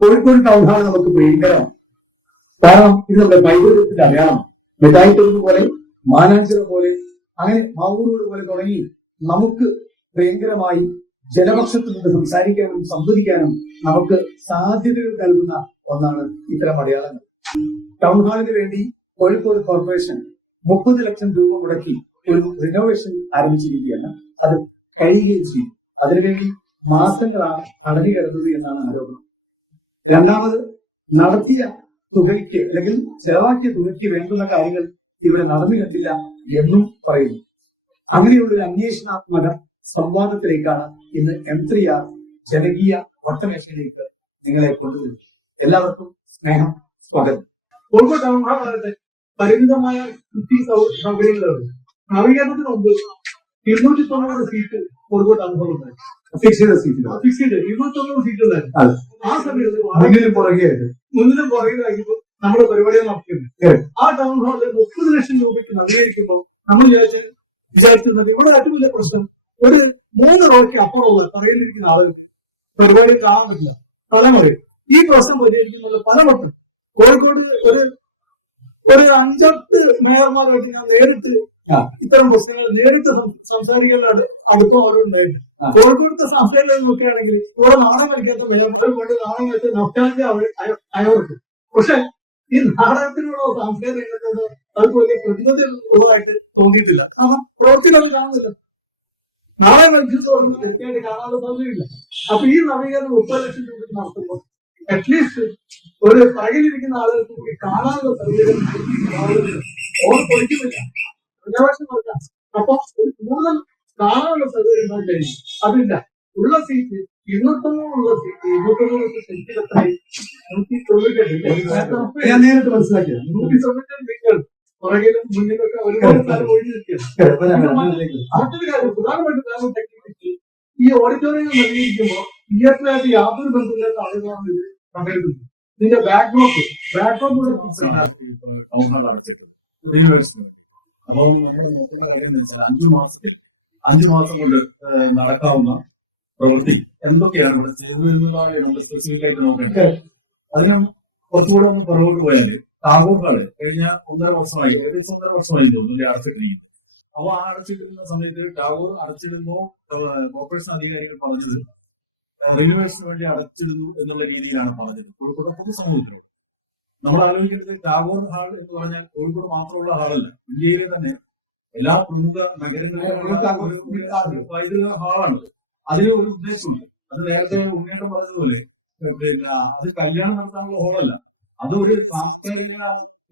Kozhikode town hall നമുക്ക് പ്രിയങ്കരമാണ്. കാരണം ഇത് നമ്മുടെ പൈതൃകത്തിന്റെ അടയാളമാണ്. മിഠായിത്തൊഴുത് പോലെ, മാനാഞ്ചിറ പോലെ, അങ്ങനെ മാവൂരോട് പോലെ തുടങ്ങി നമുക്ക് പ്രിയങ്കരമായി ജനപക്ഷത്തിൽ നിന്ന് സംസാരിക്കാനും സംവദിക്കാനും നമുക്ക് സാധ്യതകൾ നൽകുന്ന ഒന്നാണ് ഇത്തരം അടയാളങ്ങൾ. ടൗൺ ഹാളിന് വേണ്ടി കോഴിക്കോട് കോർപ്പറേഷൻ 30 ലക്ഷം രൂപ മുടക്കി ഒരു റിനോവേഷൻ ആരംഭിച്ചിരിക്കുകയാണ്. അത് കഴിയുകയും ചെയ്യും. അതിനുവേണ്ടി മാസങ്ങളാണ് അടഞ്ഞു കിടന്നത് എന്നാണ് ആരോപണം. രണ്ടാമത്, നടത്തിയ തുകയ്ക്ക് അല്ലെങ്കിൽ ചെലവാക്കിയ തുകയ്ക്ക് വേണ്ടുന്ന കാര്യങ്ങൾ ഇവിടെ നടന്നു കണ്ടില്ല എന്നും പറയുന്നു. അങ്ങനെയുള്ളൊരു അന്വേഷണാത്മക സംവാദത്തിലേക്കാണ് ഇന്ന് M3R ജനകീയ വട്ടമേശയിലേക്ക് നിങ്ങളെ കൊണ്ടുവരുന്നത്. എല്ലാവർക്കും സ്നേഹം, സ്വാഗതം. കോഴിക്കോട് ടൗൺ ഹാൾ വളരെ പരിമിതമായ സൗകര്യങ്ങളുണ്ട്. നവീകരണത്തിന് മുമ്പ് 290 സീറ്റ് കോഴിക്കോട് ടൗൺ ഹാൾ ഉണ്ടായിരുന്നു. ഫിക്സ് ചെയ്ത സീറ്റ് 290 സീറ്റ് ഉണ്ടായിരുന്നു. ആ സമയത്ത് മുന്നിലും പുറകിലായിരിക്കും നമ്മുടെ പരിപാടികൾ നടത്തിയത്. ആ ടൗൺ ഹാളിൽ 30 ലക്ഷം രൂപയ്ക്ക് നവീകരിക്കുമ്പോൾ നമ്മൾ വിചാരിക്കുന്നത് ഇവിടെ ഏറ്റവും വലിയ പ്രശ്നം ഒരു 3 റോയ്ക്ക് അപ്പുറമുള്ള തറയിലിരിക്കുന്ന ആളുകൾ പരിപാടി കാണാൻ പറ്റില്ല. തലമുറ ഈ പ്രശ്നം പരിഹരിക്കുന്നത് പലവട്ടം കോഴിക്കോട് ഒരു 5-8 മേയർമാരായിട്ട് ഞാൻ നേരിട്ട് ഇത്തരം പ്രശ്നങ്ങൾ നേരിട്ട് സംസാരിക്കാനാണ് അടുപ്പം അവരുണ്ടായിട്ട്. കോഴിക്കോടത്തെ സംസ്ഥാനങ്ങൾ നോക്കുകയാണെങ്കിൽ ഇവിടെ നാണം കളിക്കാത്ത മേയർമാർ കൊണ്ട് നാണം കളിച്ച നൊട്ടാന്റെ അയവർക്ക്. പക്ഷെ ഈ നാടകത്തിനുള്ള സാംസ്കാരിക രംഗത്ത് അവർക്ക് വലിയ പ്രതിബദ്ധമായിട്ട് തോന്നിയിട്ടില്ല. കാരണം പ്രവൃത്തികൾ കാണുന്നില്ല. നാളെ മനുഷ്യൻ തുടർന്ന് കൃത്യമായിട്ട് കാണാതെ സാധ്യതയില്ല. അപ്പൊ ഈ നവീകരണം 30 ലക്ഷം രൂപ നടത്തുമ്പോൾ അറ്റ്ലീസ്റ്റ് ഒരു പറകിലിരിക്കുന്ന ആളുകൾക്ക് കൂടി കാണാനുള്ള സൗകര്യം ഓർ പൊളിക്കുന്നില്ല. അപ്പൊ കൂടുതൽ കാണാനുള്ള സൗകര്യം ഉണ്ടാകാൻ കഴിയും. അതില്ല. ഉള്ള സീറ്റ് 290 സീറ്റ് 290 സെന്റിമെത്രയായി 198. ഞാൻ നേരിട്ട് മനസ്സിലാക്കിയത് 198 സീറ്റുകൾ പുറകിലും മുന്നിലൊക്കെ ഒരുപാട് സ്ഥലം ഒഴിഞ്ഞു നിൽക്കുകയാണ്. മറ്റൊരു കാര്യം, പ്രധാനമായിട്ട് ടെക്നിക്കൽ ഈ ഓഡിറ്റോറിയങ്ങൾ നവീകരിക്കുമ്പോൾ തിയേറ്ററായിട്ട് യാതൊരു ബന്ധമില്ലാത്ത ആളുകളാണ് ഇത് പങ്കെടുക്കുന്നത്. ഇതിന്റെ ബാക്ക്ഡ്രോപ്പ് കൂടെ അപ്പം 5 മാസം കൊണ്ട് നടക്കാവുന്ന പ്രവൃത്തി എന്തൊക്കെയാണ് ഇവിടെ ചെയ്തു എന്നതാണ് നമ്മൾ സ്പെസിഫിക് ആയിട്ട് നോക്കേണ്ടത്. അതിന് കുറച്ചുകൂടെ ഒന്ന് പുറകോട്ട് പോയാൽ ടാഗോർ ഹാള് കഴിഞ്ഞ 1.5 വർഷമായി, ഏകദേശം 1.5 വർഷമായി തോന്നുന്നു അടച്ചിട്ടിരിക്കും. അപ്പൊ ആ അടച്ചിട്ടിരുന്ന സമയത്ത് ടാഗോർ അടച്ചിരുമ്പോൾ കോർപ്പറേഷൻ അധികാരികൾ പറഞ്ഞത് റിന്യൂവേഷന് വേണ്ടി അടച്ചിരുന്നു എന്നുള്ള രീതിയിലാണ് പറഞ്ഞത്. കോഴിക്കോട് പൊതുസമൂഹത്തിൽ നമ്മൾ ആലോചിക്കുന്നത് ടാഗോർ ഹാൾ എന്ന് പറഞ്ഞാൽ കോഴിക്കോട് മാത്രമുള്ള ഹാളല്ല, ഇന്ത്യയിലെ തന്നെ എല്ലാ പ്രമുഖ നഗരങ്ങളിലും പൈതൃക ഹാളാണ്. അതിന് ഒരു ഉദ്ദേശമുണ്ട്. അത് നേരത്തെ ഉണ്ണേട്ടം പറഞ്ഞതുപോലെ അത് കല്യാണം നടത്താനുള്ള ഹാളല്ല, അത് ഒരു സാംസ്കാരിക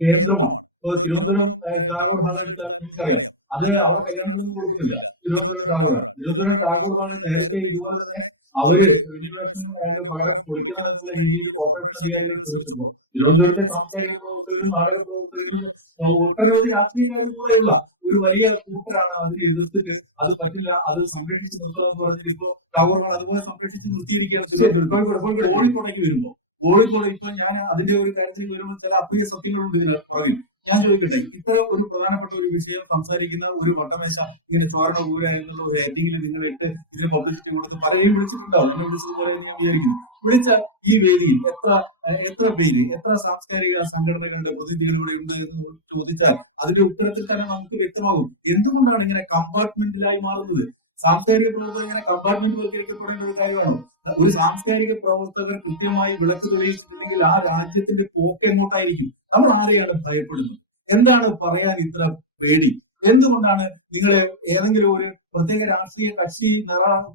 കേന്ദ്രമാണ്. ഇപ്പൊ തിരുവനന്തപുരം ടാഗോർ ഹാൾ എടുത്താൽ നിങ്ങൾക്കറിയാം, അത് അവിടെ കല്യാണത്തിനൊന്നും കൊടുക്കുന്നില്ല. തിരുവനന്തപുരം ടാഗോർ ഹാൾ നേരത്തെ ഇതുപോലെ തന്നെ അവര് റിന്യൂവേഷൻ അതിന് പകരം പൊളിക്കണം എന്നുള്ള രീതിയിൽ കോർപ്പറേഷൻ അധികാരികൾ ശ്രമിച്ചപ്പോൾ തിരുവനന്തപുരത്തെ സാംസ്കാരിക പ്രവർത്തകരും നാടക പ്രവർത്തകരും ഒട്ടനവധി രാഷ്ട്രീയക്കാരും കൂടെയുള്ള ഒരു വലിയ കൂട്ടരാണ് അതിനെ എതിർത്തിട്ട് അത് പറ്റില്ല, അത് സംരക്ഷിച്ച് നിർത്തണം എന്ന് പറഞ്ഞിട്ട് ഇപ്പൊ ടാഗോർ ഹാൾ അതുപോലെ സംരക്ഷിച്ച് നിർത്തിയിരിക്കുകയാണ്. കോഴിക്കോട് ഇപ്പൊ ഞാൻ അതിന്റെ ഒരു കാര്യത്തിൽ വരുമ്പോൾ ചില അപ്രിയ സത്യങ്ങളുണ്ട് ഇതിന് പറയും. ഞാൻ ചോദിക്കട്ടെ, ഇത്ര ഒരു പ്രധാനപ്പെട്ട ഒരു വിഷയം സംസാരിക്കുന്ന ഒരു വട്ടമേശ ഇങ്ങനെ സ്വർണ്ണ കൂര എന്നുള്ള ഒരു ഹെഡിങ്ങിൽ നിങ്ങളിട്ട് ഇതിന് പബ്ലിസിറ്റി കൊടുത്ത് പലരും വിളിച്ചിട്ടുണ്ടാവും. എന്നെ വിളിച്ചതുപോലെ ഞാൻ വിചാരിക്കുന്നു. വിളിച്ച ഈ വേദിയിൽ എത്ര പേര്, എത്ര സാംസ്കാരിക സംഘടനകളുടെ പ്രതിനിധികളുടെ ഉണ്ട് എന്ന് ചോദിച്ചാൽ അതിന്റെ ഉത്തരത്തിൽ തന്നെ നമുക്ക് വ്യക്തമാകും എന്തുകൊണ്ടാണ് ഇങ്ങനെ കമ്പാർട്ട്മെന്റിലായി മാറുന്നത്. സാംസ്കാരിക പ്രവർത്തകർ ഇങ്ങനെ കമ്പാർട്ട്മെന്റിലേക്ക് എത്തപ്പെടേണ്ട ഒരു കാര്യമാണോ? ഒരു സാംസ്കാരിക പ്രവർത്തകർ കൃത്യമായി വിളക്ക് തെളിയിച്ചിട്ടുണ്ടെങ്കിൽ ആ രാജ്യത്തിന്റെ പോക്ക് എങ്ങോട്ടായിരിക്കും? നമ്മൾ ആരെയാണ് ഭയപ്പെടുന്നത്? എന്താണ് പറയാൻ ഇത്ര പേടി? എന്തുകൊണ്ടാണ് നിങ്ങളെ ഏതെങ്കിലും ഒരു പ്രത്യേക രാഷ്ട്രീയ കക്ഷി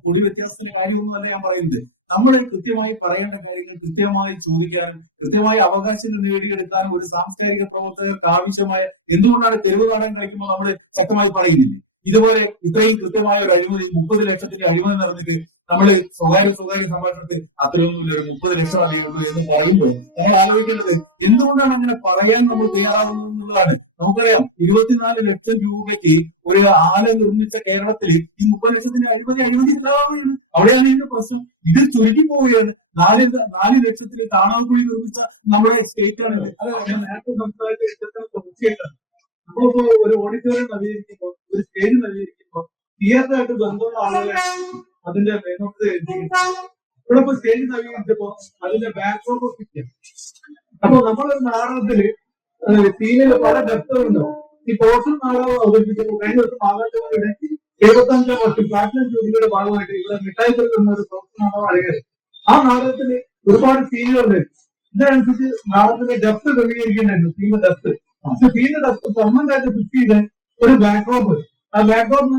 പൊടി വ്യത്യാസത്തിന്റെ കാര്യമൊന്നുമല്ല ഞാൻ പറയുന്നത്. നമ്മൾ കൃത്യമായി പറയേണ്ട കാര്യങ്ങൾ കൃത്യമായി ചോദിക്കാനും കൃത്യമായ അവകാശങ്ങൾ നേടിയെടുക്കാനും ഒരു സാംസ്കാരിക പ്രവർത്തകർക്ക് ആവശ്യമായ എന്തുകൊണ്ടാണ് തെരുവ് നാടകം കളിക്കുമ്പോൾ നമ്മൾ ശക്തമായി പറയുന്നില്ല. ഇതുപോലെ ഇത്രയും കൃത്യമായ ഒരു അഴിമതി 30 ലക്ഷത്തിന്റെ അഴിമതി നടന്നിട്ട് നമ്മൾ സ്വകാര്യ സംഭാഷണത്തിൽ അത്രയൊന്നുമില്ല, ഒരു 30 ലക്ഷം അറിയുള്ളൂ എന്ന് പറയുമ്പോൾ നമ്മൾ ആലോചിക്കേണ്ടത് എന്തുകൊണ്ടാണ് അങ്ങനെ പറയാൻ നമ്മൾ തയ്യാറാകുന്നത് എന്നുള്ളതാണ്. നമുക്കറിയാം 24 ലക്ഷം രൂപയ്ക്ക് ഒരു ആല നിർമ്മിച്ച കേരളത്തിൽ ഈ 30 ലക്ഷത്തിന്റെ അഴിമതി ഉണ്ടാവുകയാണ്. അവിടെയാണ് ഇതിന്റെ പ്രശ്നം. ഇത് ചുരുക്കി പോവുകയാണ്. 4 ലക്ഷത്തിൽ കാണാക്കുഴി നിർമ്മിച്ച നമ്മുടെ സ്റ്റേറ്റാണ്. അത് ഞാൻ നേരത്തെ സംസാരിച്ച നമ്മളിപ്പോ ഒരു ഓഡിറ്റോറിയം നവീകരിക്കുമ്പോൾ, ഒരു സ്റ്റേജ് നവീകരിക്കുമ്പോൾ തിയേറ്ററായിട്ട് ബന്ധമുള്ള ആളുകളെ അതിന്റെ മേനോട്ട് ഇവിടെ ഇപ്പൊ സ്റ്റേജ് നവീകരിച്ചപ്പോ അതിന്റെ ബാക്ക്ഡ്രോപ്പ് ഫിറ്റ് ചെയ്യും. അപ്പൊ നമ്മളൊരു നാടകത്തില് സീനില് പല ഡെപ്തുകളുണ്ടാവും. ഈ പോർഷൻ നാടകം അവതരിപ്പിച്ചപ്പോൾ കഴിഞ്ഞ ദിവസം മാതാപിതാക്കളുടെ 75-ാം വർഷം പ്ലാറ്റിനം ജൂബിലിയുടെ ഭാഗമായിട്ട് ഇവിടെ മിഠായി നൽകുന്ന ഒരു പോർഷൻ നാടകം അഴകരുത്. ആ നാടകത്തിന് ഒരുപാട് സീനുകളുണ്ട്. ഇതനുസരിച്ച് നാടകത്തിന്റെ ഡെപ്ത് ക്രമീകരിക്കുന്നുണ്ട്. സീനിന്റെ ഡെപ്ത് പെർമനന്റ് ആയിട്ട് ഫിക്സ് ചെയ്ത് ഒരു ബാക്ക്ഡ്രോപ്പ്, ആ ബാക്ക്ഡ്രോപ്പ്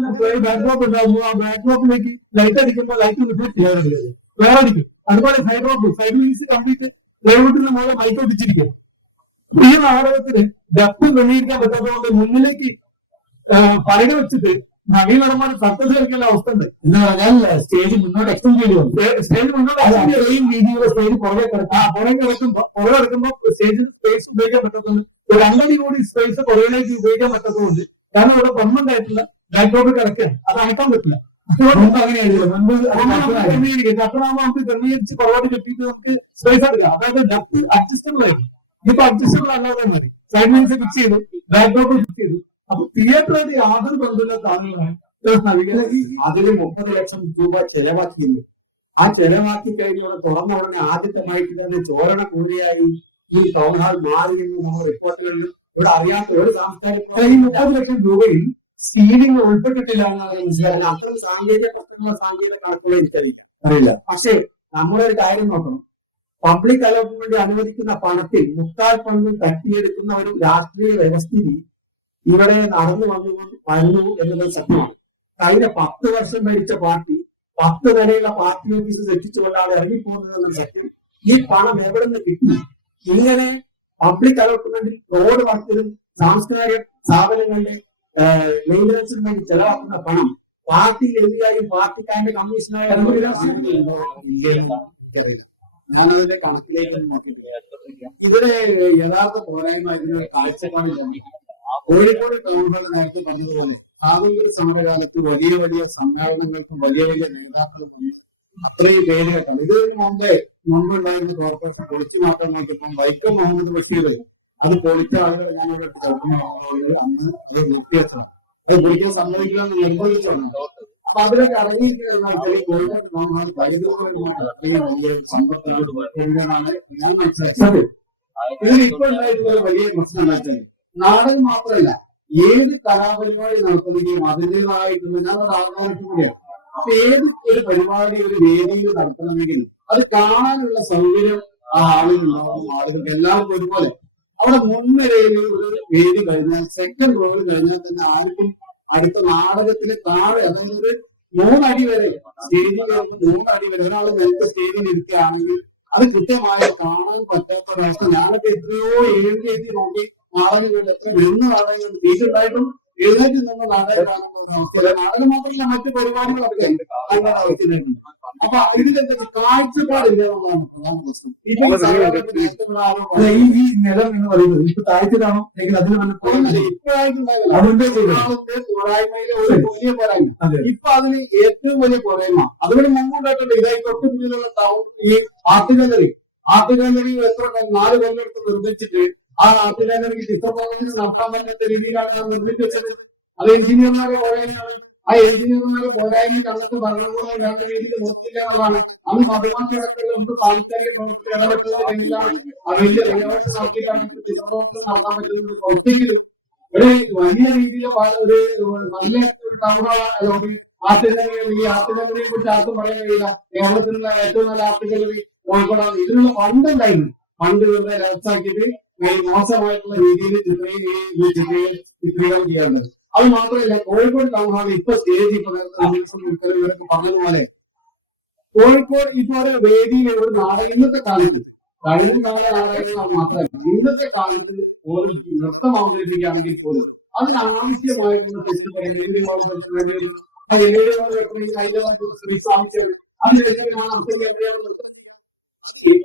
ബാക്ക്ഡ്രോപ്പ് ഉണ്ടാകുമ്പോൾ ആ ബാക്ക്ഡ്രോപ്പിലേക്ക് ലൈറ്റ് അടിക്കുമ്പോൾ ലൈറ്റ് റിഫ്ലക്ട് ചെയ്യാറുണ്ട്, വേറെ അടിക്കും. അതുപോലെ സൈഡ്രോപ്പ് സൈഡ് കംപ്ലീറ്റ് പ്ലൈവുഡിന് മുകളിൽ മൈക്ക് ഒട്ടിച്ചിരിക്കും. ഈ നാടകത്തിന് ഡെപ്ത് ക്രമീകരിക്കാൻ പറ്റാത്തതുകൊണ്ട് മുന്നിലേക്ക് പലക വെച്ചിട്ട് നവീൻ നടന്മാർ സക്സസ് കളിക്കുന്ന അവസ്ഥ ഉണ്ട്. എന്ന് പറഞ്ഞാൽ സ്റ്റേജ് മുന്നോട്ട് എക്സ്റ്റെൻഡ് ചെയ്തു. സ്റ്റേജ് മുന്നോട്ട് ഇത്രയും രീതിയിലുള്ള സ്റ്റേജ് പുറകെ കിടക്കുമ്പോൾ സ്റ്റേജ് സ്പേസ് ഉപയോഗിക്കാൻ പറ്റത്തുള്ളൂ. ഒരു 2 അടി കൂടി സ്പേസ് പുറകിലേക്ക് ഉപയോഗിക്കാൻ പറ്റത്തുണ്ട്. കാരണം ഇവിടെ പെർമനന്റ് ആയിട്ടുള്ള ബാക്ക്ഡ്രോപ്പ് കിടക്കുകയാണ്, അത് അകത്താൻ പറ്റില്ല. കട്ടണാകുമ്പോൾ നമുക്ക് ക്രമീകരിച്ച് പുറകോട്ട് കെട്ടിയിട്ട് നമുക്ക് സ്പേസ് എടുക്കാം. അതായത് ഡെപ്ത് അഡ്ജസ്റ്റബിൾ ആയിരിക്കും. ഇപ്പൊ അഡ്ജസ്റ്റബിൾ അല്ലാതെ മതി. സൈഡ് ലൈൻസ് ഫിക്സ് ചെയ്തു, ബാക്ക്ഡ്രോപ്പ് ഫിക്സ് ചെയ്തു. അപ്പൊ തിയേറ്ററായിട്ട് യാതൊരു ബന്ധമില്ലാത്ത ആളുകളാണ് അതിൽ 30 ലക്ഷം രൂപ ചെലവാക്കിയില്ല. ആ ചെലവാക്കി കഴിഞ്ഞാൽ തുറന്ന ഉടനെ ആദ്യത്തെ മൈക്കിൽ തന്നെ ചോരണ കൂടിയായി ഈ ടൗൺ ഹാൾ മാറി എന്ന് നമ്മൾ റിപ്പോർട്ടുകളിൽ ഇവിടെ അറിയാത്ത ഒരു സാംസ്കാരിക 30 ലക്ഷം രൂപയിൽ സീലിംഗ് ഉൾപ്പെട്ടിട്ടില്ല എന്നാണ് മനസ്സിലാക്കുന്നത്. അത്തരം സാങ്കേതിക കണക്കുകൾ എനിക്കറിയില്ല. പക്ഷേ നമ്മളൊരു കാര്യം നോക്കണം. പബ്ലിക് അലോട്ട്മെന്റ് അനുവദിക്കുന്ന പണത്തിൽ 3/4 പങ്ക് തട്ടിയെടുക്കുന്ന ഒരു രാഷ്ട്രീയ വ്യവസ്ഥയിൽ ഇവിടെ നടന്നു വരുന്നു എന്നത് സത്യമാണ്. കഴിഞ്ഞ 10 വർഷം ഭരിച്ച പാർട്ടി 10 വരെയുള്ള പാർട്ടി ഓഫീസിൽ എത്തിച്ചുകൊണ്ടാണ് ഇറങ്ങിപ്പോകുന്നതെന്ന് സത്യം. ഈ പണം എവിടെ നിന്ന് കിട്ടുന്നു? ഇങ്ങനെ പബ്ലിക് അലോട്ട്മെന്റിൽ റോഡ് വർക്കിലും സാംസ്കാരിക സ്ഥാപനങ്ങളുടെ മെയിൻ്റനൻസിന് വേണ്ടി ചെലവാക്കുന്ന പണം പാർട്ടിയിലെതിരായും പാർട്ടിക്കാരുടെ കമ്മീഷനായ ഞാനതിന്റെ കണക്കിലേക്ക് ഇവിടെ യഥാർത്ഥ പോരായ്മ ഇതിനൊരു കാഴ്ചപ്പാടില്ല. കോഴിക്കോട് ടൗൺ ഹാൾ നേരത്തെ പറഞ്ഞതുപോലെ സ്വാതന്ത്ര്യ സമരകാലത്ത് വലിയ വലിയ സമ്മേളനങ്ങൾക്കും വലിയ വലിയ നേതാക്കൾക്കും അത്രയും പേര് കേട്ടാണ്. ഇത് മുമ്പുണ്ടായിരുന്ന കോർപ്പറേഷൻ പൊളിച്ചു മാത്രമായിട്ട് ഇപ്പം വൈക്കം മുഹമ്മദ് ബഷീർ അത് പൊളിച്ച ആളുകൾ ഞാനിവിടെ അന്ന് വ്യത്യാസം അത് പൊളിക്കാൻ സമ്മതിക്കാന്ന് നിർബന്ധിച്ചാണ്. അപ്പൊ അതിലൊക്കെ അടങ്ങിയിരിക്കുന്ന കോഴിക്കോട് ടൗൺ ഹാൾ സമ്പത്താണ് ഞാൻ മനസ്സിലാക്കിയത്. ഇതിൽ ഇപ്പൊ ഉണ്ടായിട്ടുള്ള വലിയ പ്രശ്നം എന്താ വെച്ചാൽ നാടകം മാത്രമല്ല ഏത് കലാപരിപാടി നടത്തണമെങ്കിലും അതിൻ്റെതായിട്ടുള്ള ഞാനത് ആഗ്രഹിച്ചു കൂടിയാണ്. അപ്പൊ ഏത് ഒരു പരിപാടി ഒരു വേദിയിൽ നടത്തണമെങ്കിൽ അത് കാണാനുള്ള സൗകര്യം ആ ആളുകളുണ്ടാവും. ആളുകൾക്ക് എല്ലാവർക്കും ഒരുപോലെ അവിടെ മുൻനിരയിൽ ഒരു വേദി കഴിഞ്ഞാൽ സെക്കൻഡ് റോഡ് കഴിഞ്ഞാൽ തന്നെ ആർക്കും അടുത്ത നാടകത്തിന് താഴെ അതായത് 3 അടി വരെ സ്റ്റേജിൽ 3 അടി വരെ ഒരാൾ നേരത്തെ സ്റ്റേജിൽ ഇരിക്കുകയാണെങ്കിൽ അത് കൃത്യമായി കാണാൻ പറ്റാത്ത പ്രശ്നം. ഞാനൊക്കെ എത്രയോ എഴുതി നോക്കി നാടകങ്ങൾ നിന്ന് നാടകങ്ങൾ വീട്ടുണ്ടായിട്ടും എഴുന്നേറ്റ് നിന്ന് നാടകം നാടകം മാത്രമല്ല മറ്റു പരിപാടികളൊക്കെ ഉണ്ട്. അപ്പൊ ഇതിന്റെ കാഴ്ചപ്പാടില്ലാതാണ് ഈ നിലം എന്ന് പറയുന്നത് ഇപ്പൊ താഴ്ചയിലാണോ അല്ലെങ്കിൽ അതിന് വലിയ പോരായ്മ. ഇപ്പൊ അതിന് ഏറ്റവും വലിയ പോരായ്മ അതുകൊണ്ട് മുമ്പുണ്ടായിട്ടുണ്ട്. ഇതായി തൊട്ട് പിന്നിലുള്ള ടൗൺ ഈ ആർട്ട് ഗാലറി എത്ര 4 കൊല്ലത്ത് നിർമ്മിച്ചിട്ട് ആ ആർട്ട് ഗാലറിക്ക് ചിത്രപ്രദർശനം നടത്താൻ പറ്റാത്ത രീതിയിലാണ് ഞാൻ നിർമ്മിച്ചു വെച്ചത്. അത് എഞ്ചിനീയർമാരെ പോരായ്മയാണ്. ആ എഞ്ചിനീയർമാരെ പോരായ്മയ്ക്ക് അന്നത്തെ ഭരണകൂടം വേണ്ട രീതിയിൽ നോക്കില്ല എന്നുള്ളതാണ്. അന്ന് മതമാക്കിടക്കുള്ള നമുക്ക് സാംസ്കാരിക പ്രവർത്തനം ഇടപെട്ടതിന് വേണ്ടിയിട്ടാണ് ആ വലിയ റിനോവേഷൻ നടത്തിയിട്ടാണ് ചിത്രപ്രവർത്തനം നടത്താൻ പറ്റുന്നത്. ഒറ്റയ്ക്കും ഒരു വലിയ രീതിയിലുള്ള ഒരു നല്ല ടൗൺ ഹാൾ ആർട്ട് ഗാലറി ഈ ആർട്ട് ഗാലറിയെ കുറിച്ച് ആർക്കും പറയാൻ കഴിയില്ല. കേരളത്തിലുള്ള ഏറ്റവും നല്ല ആർട്ട് ഗാലറി കോഴിക്കോടാണ്. ഇതിനുള്ള ഫണ്ട് ഉണ്ടായിരുന്നു. ഫണ്ട് വെറുതെ ലാപ്സാക്കിയിട്ട് മോശമായിട്ടുള്ള രീതിയിൽ ചിത്രീകരണം ചെയ്യാറുണ്ട്. അത് മാത്രമല്ല കോഴിക്കോട് ടൗൺ ഹാൾ ഇപ്പൊ സ്റ്റേജ് പറഞ്ഞതുപോലെ കോഴിക്കോട് ഇപ്പൊ ഒരു വേദിയിൽ ഒരു നാടകം ഇന്നത്തെ കാലത്ത് കഴിഞ്ഞ കാല നാടകങ്ങൾ മാത്രമല്ല ഇന്നത്തെ കാലത്ത് ഒരു നൃത്തം അവതരിപ്പിക്കുകയാണെങ്കിൽ പോലും അതിനാവശ്യമായിട്ടുള്ള തെറ്റ് പറയുന്നത്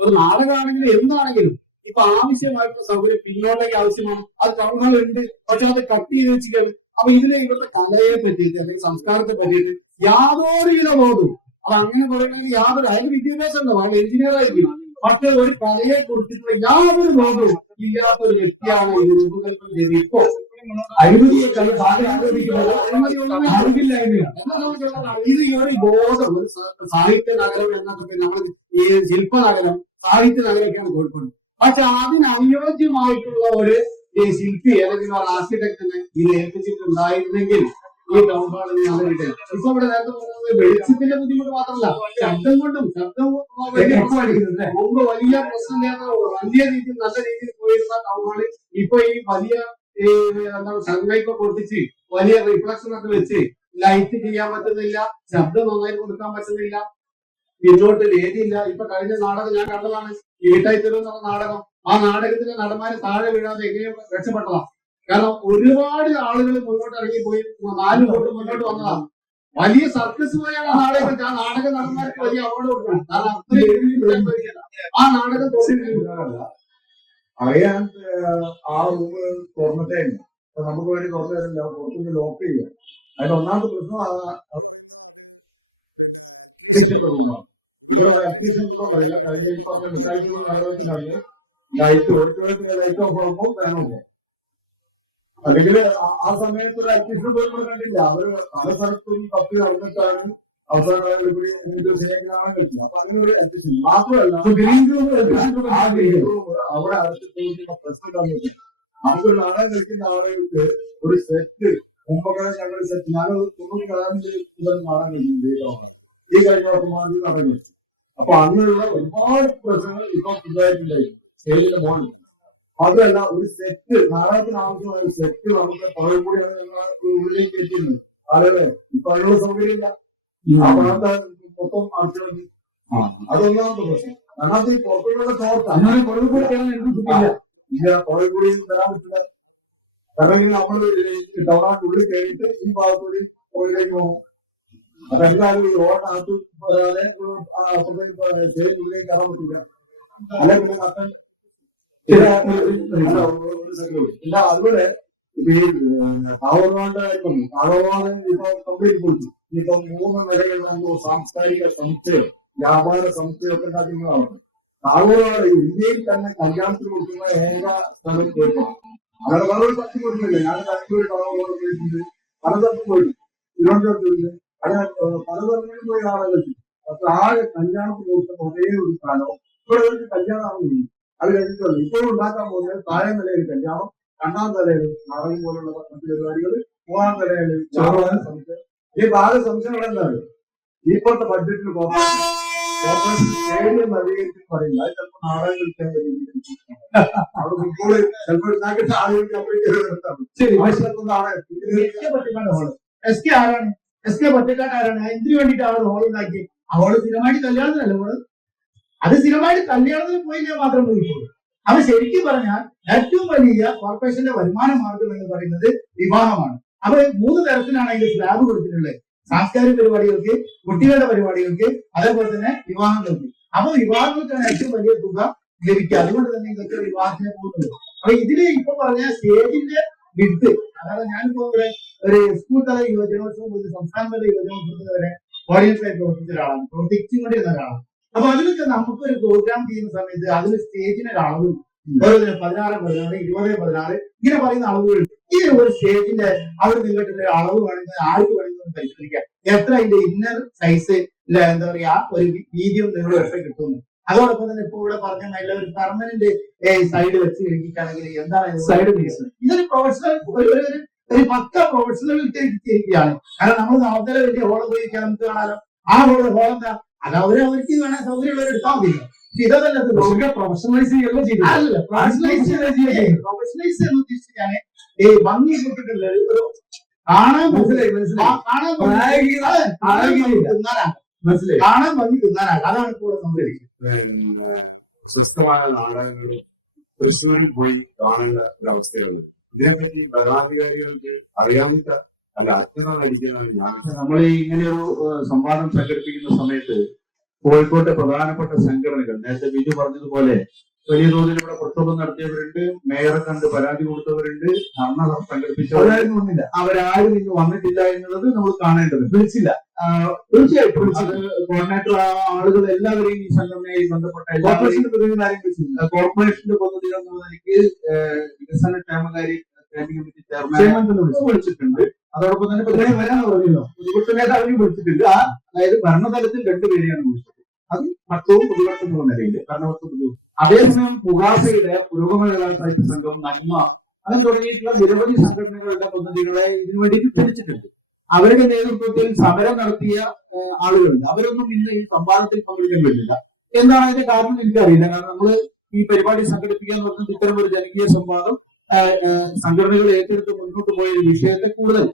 ഒരു നാടകമാണെങ്കിലും എന്താണെങ്കിലും ഇപ്പൊ ആവശ്യമായിട്ടുള്ള സൗകര്യം പിന്നോട്ടേക്ക് ആവശ്യമാണ്. അത് ടൗൺ ഹാൾ ഉണ്ട്, പക്ഷെ അത് കട്ട് ചെയ്ത് വെച്ചിട്ട് അപ്പൊ ഇതിലെ ഇവരുടെ കലയെ പറ്റിയിട്ട് അല്ലെങ്കിൽ സംസ്കാരത്തെ പറ്റിയിട്ട് യാതൊരു ബോധവും അത് അങ്ങനെ പറയുകയാണെങ്കിൽ യാതൊരു അതിന് വിദ്യാഭ്യാസം ഉണ്ടാവും. അത് എഞ്ചിനീയർ ആയിരിക്കും. പക്ഷെ ഒരു കലയെ കുറിച്ചിട്ടുള്ള യാതൊരു ബോധവും ഇല്ലാത്ത ഒരു വ്യക്തിയാണ് ഇത് രൂപകൽപ്പന ചെയ്ത് ഇപ്പോ അഴിമതിയെ ഭാഗ്യം ആരോപിക്കുന്നത് അറിവില്ലായ്മയാണ്. ഇത് ഈ ഒരു ബോധം ഒരു സാഹിത്യ നഗരം എന്നൊക്കെ നമ്മൾ ഈ ശില്പനഗരം സാഹിത്യ നഗരമൊക്കെയാണ് കോഴിക്കോട്. പക്ഷെ അതിന് അനുയോജ്യമായിട്ടുള്ള ഒരു ശില്പി അല്ലെങ്കിൽ ഒരു ആർക്കിടെക്റ്റിനെ ഇത് ഏൽപ്പിച്ചിട്ടുണ്ടായിരുന്നെങ്കിൽ ഈ ടൗൺ ഹാളിന് നല്ല കിട്ടില്ല. ഇപ്പൊ ഇവിടെ നേരത്തെ പറഞ്ഞത് വെളിച്ചത്തിന്റെ ബുദ്ധിമുട്ട് മാത്രമല്ല, ശബ്ദം കൊണ്ടും മുമ്പ് വലിയ പ്രശ്നമില്ലാത്ത വലിയ രീതിയിൽ നല്ല രീതിയിൽ പോയിരുന്ന ടൗൺ ഹാളിൽ ഇപ്പൊ ഈ വലിയ എന്താണ് സൺലൈറ്റ് പൊട്ടിച്ച് വലിയ റിഫ്ലക്ഷൻ ഒക്കെ വെച്ച് ലൈറ്റ് ചെയ്യാൻ പറ്റുന്നില്ല, ശബ്ദം നന്നായി കൊടുക്കാൻ പറ്റുന്നില്ല, പിന്നോട്ട് വേദിയില്ല. ഇപ്പൊ കഴിഞ്ഞ നാടകം ഞാൻ കണ്ടതാണ്, ഈട്ടായിത്തെരു എന്ന് പറഞ്ഞ നാടകം. ആ നാടകത്തിലെ നടന്മാര് താഴെ വീഴാതെ എങ്ങനെയും രക്ഷപ്പെട്ടതാണ്. കാരണം ഒരുപാട് ആളുകൾ മുന്നോട്ട് ഇറങ്ങിപ്പോയി 4 കോടി മുന്നോട്ട് വന്നതാണ്. വലിയ സർക്കസ് പോലെയാണ് ആ നാടകം. ആ നാടക നടന്മാർക്ക് വലിയ അവാർഡ് കൊടുക്കണം. കാരണം അത്രയും ആ നാടകം അറിയാൻ ആ റൂം തുറന്നിട്ടേ ഇല്ല. നമുക്ക് വേണ്ടി തുറന്നു തരില്ല, പുറത്തുനിന്ന് ലോക്ക് ചെയ്യുക. അതിന്റെ ഒന്നാമത്തെ പ്രശ്നം റൂമാണ്. ഇവിടെ ഒരു അക്രീഷൻ ഉണ്ടോ അറിയില്ല. കഴിഞ്ഞ ഈ പറഞ്ഞ മിഠായിക്കുള്ള നാടകത്തിനകത്ത് ലൈറ്റ് ഓഡിറ്റോറിയത്തിന്റെ ലൈറ്റ് ഓഫ് ആകുമ്പോൾ വേണമോ, അല്ലെങ്കിൽ ആ സമയത്ത് ഒരു അക്രീഷൻ പോലും ഇവിടെ കണ്ടില്ല. അവര് പല സ്ഥലത്തും കപ്പി നടന്നിട്ടാണ് അവസാനം കാണാൻ കഴിക്കും. അപ്പൊ അതിനൊരു അക്രീഷൻ മാത്രമല്ല, ആ ഗ്രീൻ റൂം അവിടെ അടുത്ത് പ്രശ്നം നമുക്കൊരു നാടകം കളിക്കുന്ന ആളുകൾക്ക് ഒരു സെറ്റ് മുമ്പൊക്കെ ഞങ്ങൾ സെറ്റ് ഞാനൊരു 90 കലാമിന്റെ നാടകം കളിക്കുന്നു. ഈ കഴിഞ്ഞ വർഷമാണ് നടന്നു. അപ്പൊ അങ്ങനെയുള്ള ഒരുപാട് പ്രശ്നങ്ങൾ ഇപ്പൊ പുതുതായിട്ടുണ്ടായി സ്റ്റേജിന്റെ മോളിൽ. അതുമല്ല ഒരു സെറ്റ് നാടകത്തിന് ആവശ്യമായ ഒരു സെറ്റ് നമുക്ക് പുറകെ കൂടിയാണ് ഉള്ളിലേക്ക് എത്തിയിരുന്നത് ആളുകളെ. ഇപ്പൊ അതിനുള്ള സൗകര്യമില്ല. ആ പണത്തെ മൊത്തം അടച്ചു. അതൊന്നാമത്തെ പ്രശ്നം. രണ്ടാമത്തെ ഈ പുറത്തുള്ള തോർത്ത് അങ്ങനെ പുറകെ കൂടി ഇല്ല, പുറകെ കൂടി തരാൻ പറ്റില്ല. കാരണം നമ്മൾ ടൗണിനുള്ളിൽ കയറിയിട്ട് ഈ ഭാഗത്തൂടി പുറകിലേക്ക് പോകും. അതെന്തായാലും ഈ റോഡിനകത്ത് വരാതെ സ്റ്റേജിനുള്ളിലേക്ക് കയറാൻ പറ്റില്ല. അല്ലെങ്കിൽ മറ്റൻ ഇല്ല. അതുപോലെ ഇപ്പൊ ഈ താവൂർവാണ്ട് താവൂർവാണ് ഇപ്പൊ കംപ്ലീറ്റ് കൊടുത്തു. ഇപ്പൊ 3 നിലകളിൽ സാംസ്കാരിക സംസ്ഥയോ വ്യാപാര സംസ്ഥയോ ഒക്കെ ഉണ്ടാക്കുന്നതാണ്. താവൂർവാട് ഇന്ത്യയിൽ തന്നെ കല്യാണത്തിന് കൊടുക്കുന്ന ഏക സ്ഥലം കേൾക്കണം. അങ്ങനെ വേറൊരു സ്ഥലത്ത് കൊടുക്കുന്നില്ല. ഞാൻ കണ്ണൂർ താവൂർവാട് പോയിട്ടുണ്ട്, പലതരത്തിൽ പോയിട്ടുണ്ട്, തിരുവനന്തപുരത്ത് അങ്ങനെ പലതരത്തിൽ പോയി ആളുകൾ. അപ്പൊ ആ കല്യാണത്തിന് കൊടുക്കുന്ന ഒരേ ഒരു സ്ഥലം ഇവിടെ ഒരു കല്യാണമാണ്. അത് കഴിഞ്ഞിട്ടുള്ളൂ. ഇപ്പോഴും ഉണ്ടാക്കാൻ പോകുന്നത് താഴെ നിലയിൽ കല്യാണം, 2ാം നിലയിൽ നാടകം പോലുള്ള മറ്റു പരിപാടികൾ, 3ാം നിലയിൽ സംശയം. ഈ ഭാഗ സംശയങ്ങൾ എന്താണ്? ഇപ്പോഴത്തെ ബഡ്ജറ്റിൽ കോർപ്പറേഷൻ സ്റ്റേഡിയം നവീകരിച്ചു പറയില്ല. അത് ചിലപ്പോൾ നാടകം കളിക്കാൻ അവിടെ ഫുട്ബോള് ചിലപ്പോൾ ഉണ്ടാക്കിയിട്ട് ആളുകൾക്ക് എസ് കെ ആരാണ്? എസ് കെ പൊറ്റക്കാട്ടാരാണ്? എന്തിനു വേണ്ടിയിട്ട് അവൾ ഹോൾ ഉണ്ടാക്കി? അവള് സ്ഥിരമായിട്ട് കല്യാണത്തിനല്ല അവള്. അത് സ്ഥിരമായിട്ട് കല്യാണത്തിന് പോയി ഞാൻ മാത്രം പോയിക്കോളൂ. അത് ശരിക്കും പറഞ്ഞാൽ ഏറ്റവും വലിയ കോർപ്പറേഷന്റെ വരുമാന മാർഗം എന്ന് പറയുന്നത് വിവാഹമാണ്. അപ്പൊ 3 തരത്തിലാണ് അതിന്റെ സ്ലാബ് കൊടുത്തിട്ടുള്ളത്. സാംസ്കാരിക പരിപാടികൾക്ക്, കുട്ടികളുടെ പരിപാടികൾക്ക്, അതേപോലെ തന്നെ വിവാഹങ്ങൾക്ക്. അപ്പൊ വിവാഹങ്ങൾക്കാണ് ഏറ്റവും വലിയ തുക ലഭിക്കുക. അതുകൊണ്ട് തന്നെ ഇതൊക്കെ വിവാഹത്തിന് പോകുന്നത്. അപ്പൊ ഇതില് ഇപ്പൊ പറഞ്ഞ സ്റ്റേജിന്റെ വിട്ട്, അതായത് ഞാനിപ്പോ ഇവിടെ ഒരു സ്കൂൾ തല യുവജനോത്സവം, സംസ്ഥാന തല യുവജനോത്സവത്തിന് വരെ ഓഡിയൻസ് ആയി പ്രവർത്തിച്ച ഒരാളാണ്, പ്രവർത്തിച്ചുകൊണ്ടിരുന്ന ഒരാളാണ്. അപ്പൊ അതിനൊക്കെ നമുക്കൊരു പ്രോഗ്രാം ചെയ്യുന്ന സമയത്ത് അതിന് സ്റ്റേജിന് ഒരു അളവ് 16, 16, 20, 16 ഇങ്ങനെ പറയുന്ന അളവുകൾ. ഈ ഒരു സ്റ്റേജിന്റെ അവിടെ നിന്നിട്ടുള്ള അളവ് വേണമെങ്കിൽ ആർക്ക് വേണമെങ്കിൽ പരിശോധിക്കാം. എത്ര അതിന്റെ ഇന്നർ സൈസ് എന്താ പറയാ ഒരു വീതിയും നിങ്ങൾ എത്ര കിട്ടുന്നു. അതോടൊപ്പം തന്നെ ഇപ്പൊ ഇവിടെ പറഞ്ഞ ഒരു പെർമനന്റ് സൈഡ് വെച്ച് കഴിക്കുകയാണെങ്കിൽ എന്താണ് സൈഡ് പീസ്. ഇതൊരു പ്രൊഫഷണൽ ഒരു പക്ക പ്രൊഫഷണൽ ഇരിക്കുകയാണ്. കാരണം നമ്മൾ നവതല വലിയ ഹോള് പോയിരിക്കാൻ നമുക്ക് കാണാലോ. ആ ഹോൾ എന്താ, അത് അവർക്ക് വേണേൽ സൗകര്യമുള്ളവർ എടുത്താൽ മതിയില്ല. ഇതല്ല പ്രൊഫഷണലൈസ് ചെയ്യുകയല്ല ചെയ്തു. അല്ല, പ്രൊഫഷണലൈസ് എന്ന് ഉദ്ദേശിച്ചാണ് ഈ ഭംഗി കൂട്ടിട്ടുള്ള ഒരു കാണാൻ കാണാൻ ഭംഗി തിന്നാനാണ്. അതാണ് ഇപ്പോൾ സംഭവിക്കുന്നത്. സ്വസ്ഥമായ നാടകങ്ങളും തൃശ്ശൂരിൽ പോയി കാണേണ്ട ഒരവസ്ഥയുണ്ട്. ഇതിനെപ്പറ്റി ഭരണാധികാരികൾക്ക് അറിയാവുന്ന അല്ല അച്ഛനാ നയിക്കുന്നതാണ് ഞാൻ. നമ്മൾ ഇങ്ങനെയൊരു സംവാദം സംഘടിപ്പിക്കുന്ന സമയത്ത് കോഴിക്കോട്ടെ പ്രധാനപ്പെട്ട സംഘടനകൾ, നേരത്തെ ബിജു പറഞ്ഞതുപോലെ വലിയ തോതിൽ ഇവിടെ പ്രക്ഷോഭം നടത്തിയവരുണ്ട്, മേയറെ കണ്ട് പരാതി കൊടുത്തവരുണ്ട്, ധർണ സംഘടിപ്പിച്ചവരായിരുന്നില്ല. അവരാരും ഇന്ന് വന്നിട്ടില്ല എന്നുള്ളത് നമ്മൾ കാണേണ്ടത്. വിളിച്ചില്ല, തീർച്ചയായിട്ടും അത് കോർഡിനേറ്റർ ആളുകൾ എല്ലാവരെയും ഈ സംഘടനയിൽ ബന്ധപ്പെട്ട കോർപ്പറേഷന്റെ പ്രതിനിധികളാരും വിളിച്ചില്ല. കോർപ്പറേഷന്റെ പ്രതിനിധികൾ എന്ന നിലയ്ക്ക് വികസന ക്ഷേമകാരി സ്റ്റാൻഡിംഗ് കമ്മിറ്റി ചെയർമാൻ വിളിച്ചിട്ടുണ്ട്. അതോടൊപ്പം തന്നെ പ്രതിനിധി വരാൻ പറഞ്ഞല്ലോ, പ്രതിപക്ഷ നേതാവിനെ വിളിച്ചിട്ടുണ്ട്. അതായത് ഭരണതലത്തിൽ രണ്ടുപേരെയാണ് വിളിച്ചത്. അത് മറ്റവും പ്രതിപക്ഷം എന്നുള്ള നിലയിൽ ഭരണപക്ഷം. അതേസമയം പുകാസയുടെ പുരോഗമന സാഹിത്യ സംഘം, നന്മ, അങ്ങനെ തുടങ്ങിയിട്ടുള്ള നിരവധി സംഘടനകളുടെ പ്രതിനിധികളെ ഇതിനു വേണ്ടിയിട്ട് ക്ഷണിച്ചിട്ടുണ്ട്. അവരുടെ നേതൃത്വത്തിൽ സമരം നടത്തിയ ആളുകളുണ്ട്. അവരൊന്നും ഇന്ന് ഈ സംവാദത്തിൽ പങ്കെടുക്കാൻ പറ്റില്ല. എന്താണ് അതിന്റെ കാരണം എനിക്കറിയില്ല. കാരണം നമ്മൾ ഈ പരിപാടി സംഘടിപ്പിക്കാൻ പറഞ്ഞത് ഇത്തരം ഒരു ജനകീയ സംവാദം സംഘടനകൾ ഏറ്റെടുത്ത് മുന്നോട്ട് പോയ ഒരു വിഷയത്തെ കൂടുതൽ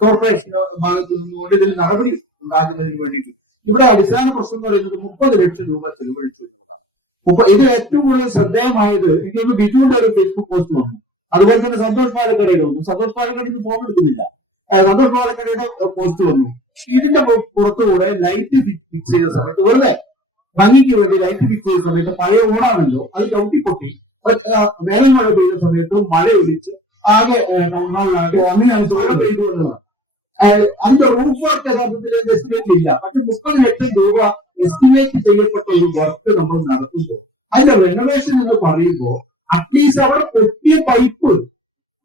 കോർപ്പറേഷൻ ഭാഗത്ത് നിന്നുകൊണ്ട് ഇതിൽ നടപടി ഉണ്ടാക്കുന്നതിന് വേണ്ടിയിട്ട് ഇവിടെ അടിസ്ഥാന പ്രശ്നം എന്ന് പറയുന്നത് 30 ലക്ഷം രൂപ ചെലവഴിച്ചു. ഇത് ഏറ്റവും കൂടുതൽ ശ്രദ്ധേയമായത് എനിക്ക് ബിജുവിന്റെ ഒരു ഫേസ്ബുക്ക് പോസ്റ്റ് വന്നു. അതുപോലെ തന്നെ സന്തോഷ് പാലക്കടയുടെ വന്നു. സന്തോഷ് പാലക്കടയിൽ ഫോൺ എടുക്കുന്നില്ല. സന്തോഷ് പാലക്കടയുടെ പോസ്റ്റ് വന്നു. ഇതിന്റെ പുറത്തുകൂടെ ലൈറ്റ് ഫിക്സ് ചെയ്ത സമയത്ത് വെറുതെ ഭംഗിക്ക് വേണ്ടി ലൈറ്റ് ഫിക്സ് ചെയ്ത സമയത്ത് പഴയ ഓണാണല്ലോ, അത് ചവിട്ടിപ്പൊട്ടി വേനൽ മഴ പെയ്ത സമയത്ത് മഴ ഒലിച്ച് ആകെ ടൗൺ ഹാളിലാകെ അങ്ങനെയാണ് മഴ പെയ്തുകൊണ്ടതാണ്. അതിന്റെ റൂഫ് വർക്ക് യഥാർത്ഥത്തിൽ എസ്റ്റിമേറ്റ് ഇല്ല. പക്ഷെ 30 ലക്ഷം രൂപ എസ്റ്റിമേറ്റ് ചെയ്യപ്പെട്ട ഒരു വർക്ക് നമ്മൾ നടത്തുമ്പോൾ അതിന്റെ റെനോവേഷൻ എന്ന് പറയുമ്പോൾ അറ്റ്ലീസ്റ്റ് അവിടെ പൊട്ടിയ പൈപ്പ്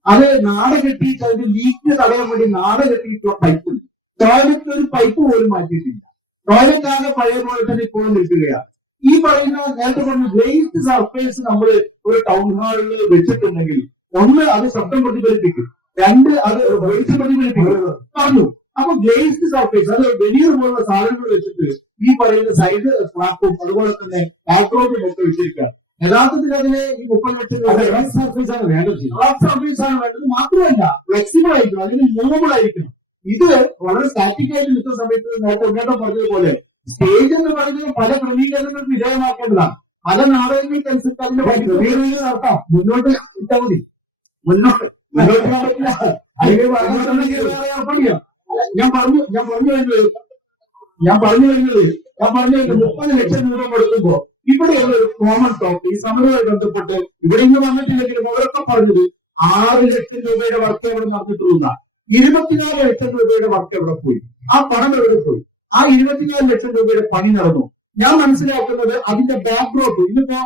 അത് നാട് കെട്ടിയിട്ട് അതിന്റെ ലീക്ക് തടയാൻ വേണ്ടി നാട് കെട്ടിയിട്ടുള്ള പൈപ്പ്, ടോയ്ലറ്റിൽ ഒരു പൈപ്പ് പോലും മാറ്റിയിട്ടില്ല. ടോയ്ലറ്റ് ആകെ പഴയ പോലെ തന്നെ ഇപ്പോഴും നിൽക്കുകയാണ്. ഈ പറയുന്ന നേരത്തെ പറഞ്ഞ ഗ്ലേസ്ഡ് സർഫേസ് നമ്മൾ ഒരു ടൗൺ ഹാളിൽ വെച്ചിട്ടുണ്ടെങ്കിൽ ഒന്ന് അത് ശബ്ദം പ്രതിഫലിപ്പിക്കും, രണ്ട് അത് വെളിച്ചം പ്രതിഫലിപ്പിക്കും പറഞ്ഞു. അപ്പൊ ഗ്ലേസ്ഡ് സർഫേസ് അത് വെനീർ പോലുള്ള സാധനങ്ങൾ വെച്ചിട്ട് ഈ പറയുന്ന സൈഡ് ഫ്ലാപ്പും അതുപോലെ തന്നെ ബാക്ക്ഗ്രൗണ്ടും ഒക്കെ വെച്ചിരിക്കുകയാണ്. യഥാർത്ഥത്തിൽ അതിന് ഈ 30 ലക്ഷം സർഫേസ് ആണ് വേണ്ടത്. സർഫേസ് ആണ് വേണ്ടത്. മാത്രമല്ല ഫ്ലെക്സിബിൾ ആയിരിക്കണം, അതിന് മൂവബിൾ ആയിരിക്കണം. ഇത് വളരെ സ്റ്റാറ്റിക് ആയിട്ട് നിൽക്കുന്ന സമയത്ത് നേരത്തെ ഉന്നതം പറഞ്ഞതുപോലെ സ്റ്റേജ് എന്ന് പറയുന്നത് പല ക്രമീകരണങ്ങൾക്ക് വിധേയമാക്കേണ്ടതാണ്. പല നാടകങ്ങൾക്കനുസരിച്ച് അതിന്റെ ക്രമീകരണങ്ങൾ നടത്താം. മുന്നോട്ട് ഇട്ടാൽ മതി. മുന്നോട്ട് പറ്റില്ല. അതിന് ഏർപ്പെടുക. ഞാൻ പറഞ്ഞു വരുന്നത് 30 ലക്ഷം രൂപ കൊടുക്കുമ്പോ ഇവിടെയുള്ള ഒരു കോമൺ ടോപ്പ് ഈ സമരവുമായി ബന്ധപ്പെട്ട് ഇവിടെ ഇന്ന് വന്നിട്ടില്ലെങ്കിലും അവരൊക്കെ പറഞ്ഞത് 6 ലക്ഷം രൂപയുടെ വർക്ക് എവിടെ നടന്നിട്ടുള്ള 24 ലക്ഷം രൂപയുടെ വർക്ക് എവിടെ പോയി, ആ പണം എവിടെ പോയി, ആ 24 ലക്ഷം രൂപയുടെ പണി നടന്നു. ഞാൻ മനസ്സിലാക്കുന്നത് അതിന്റെ ബാക്ക്ഡ്രോപ്പ് ഇന്നിപ്പോ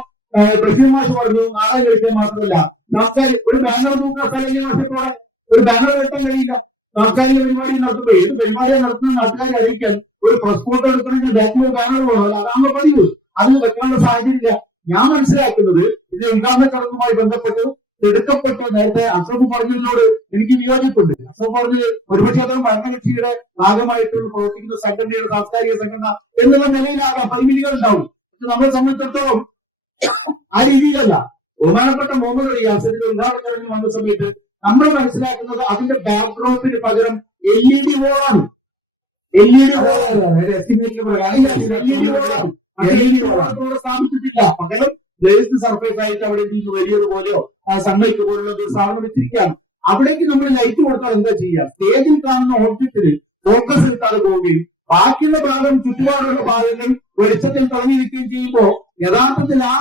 ബഷീർ മാഷ് പറഞ്ഞു നാളെ കഴിക്കാൻ മാത്രമല്ല നാസ്കാരി ഒരു ബാനർ നോക്കാൻ മാസത്തോടെ ഒരു ബാനർ കെട്ടാൻ കഴിയില്ല. നാസ്കാരിക പരിപാടി നടത്തുമ്പോ ഏത് പരിപാടിയാണ് നടത്തുന്ന നാട്ടുകാരെ അറിയിക്കാൻ ഒരു പ്രസ് ഫോട്ടോ എടുക്കണമെങ്കിൽ ബാക്കിൽ ബാനർ വേണം. അതാണ് പതിവ്. അതിന് വെക്കാനുള്ള സാഹചര്യമില്ല. ഞാൻ മനസ്സിലാക്കുന്നത് ഇത് ഉദ്ഘാടന ചടങ്ങുമായി ബന്ധപ്പെട്ട് എടുക്കപ്പെട്ട നേരത്തെ അഷ്റഫ് പറഞ്ഞതിനോട് എനിക്ക് വിയോജിപ്പുണ്ട്. അഷ്റഫ് പറഞ്ഞ് ഒരുപക്ഷെ അദ്ദേഹം ഭരണകക്ഷിയുടെ ഭാഗമായിട്ടുള്ള പ്രവർത്തിക്കുന്ന സംഘടനയുടെ സാംസ്കാരിക സംഘടന എന്നുള്ള നിലയിലാകാം പരിമിതികൾ ഉണ്ടാവും. നമ്മളെ സംബന്ധിച്ചിടത്തോളം ആ രീതിയിലല്ല. ബഹുമാനപ്പെട്ട മുഹമ്മദ് അലി അസറിന്റെ ഉദ്ഘാടന ചടങ്ങിൽ വന്ന സമയത്ത് നമ്മൾ മനസ്സിലാക്കുന്നത് അതിന്റെ ബാക്ക്ഡ്രോപ്പിന് പകരം LED വോളാണ്. LED വോളാണ് സ്ഥാപിച്ചിട്ടില്ല. പകരം ഗ്ലേസ്ഡ് സർഫേസ് ആയിട്ട് അവിടെ വലിയൊരു പോലെയോ സൺലൈറ്റ് പോലുള്ള ഒരു സാധനം വെച്ചിരിക്കുകയാണ്. അവിടേക്ക് നമ്മൾ ലൈറ്റ് കൊടുത്താൽ എന്താ ചെയ്യുക? സ്റ്റേജിൽ കാണുന്ന ഓബ്ജക്റ്റിൽ ഫോക്കസ് എടുത്താൽ പോവുകയും ബാക്കിയുള്ള ഭാഗം ചുറ്റുപാടുള്ള ഭാഗങ്ങൾ വെളിച്ചത്തിൽ തുടങ്ങിയിരിക്കുകയും ചെയ്യുമ്പോൾ യഥാർത്ഥത്തിൽ ആ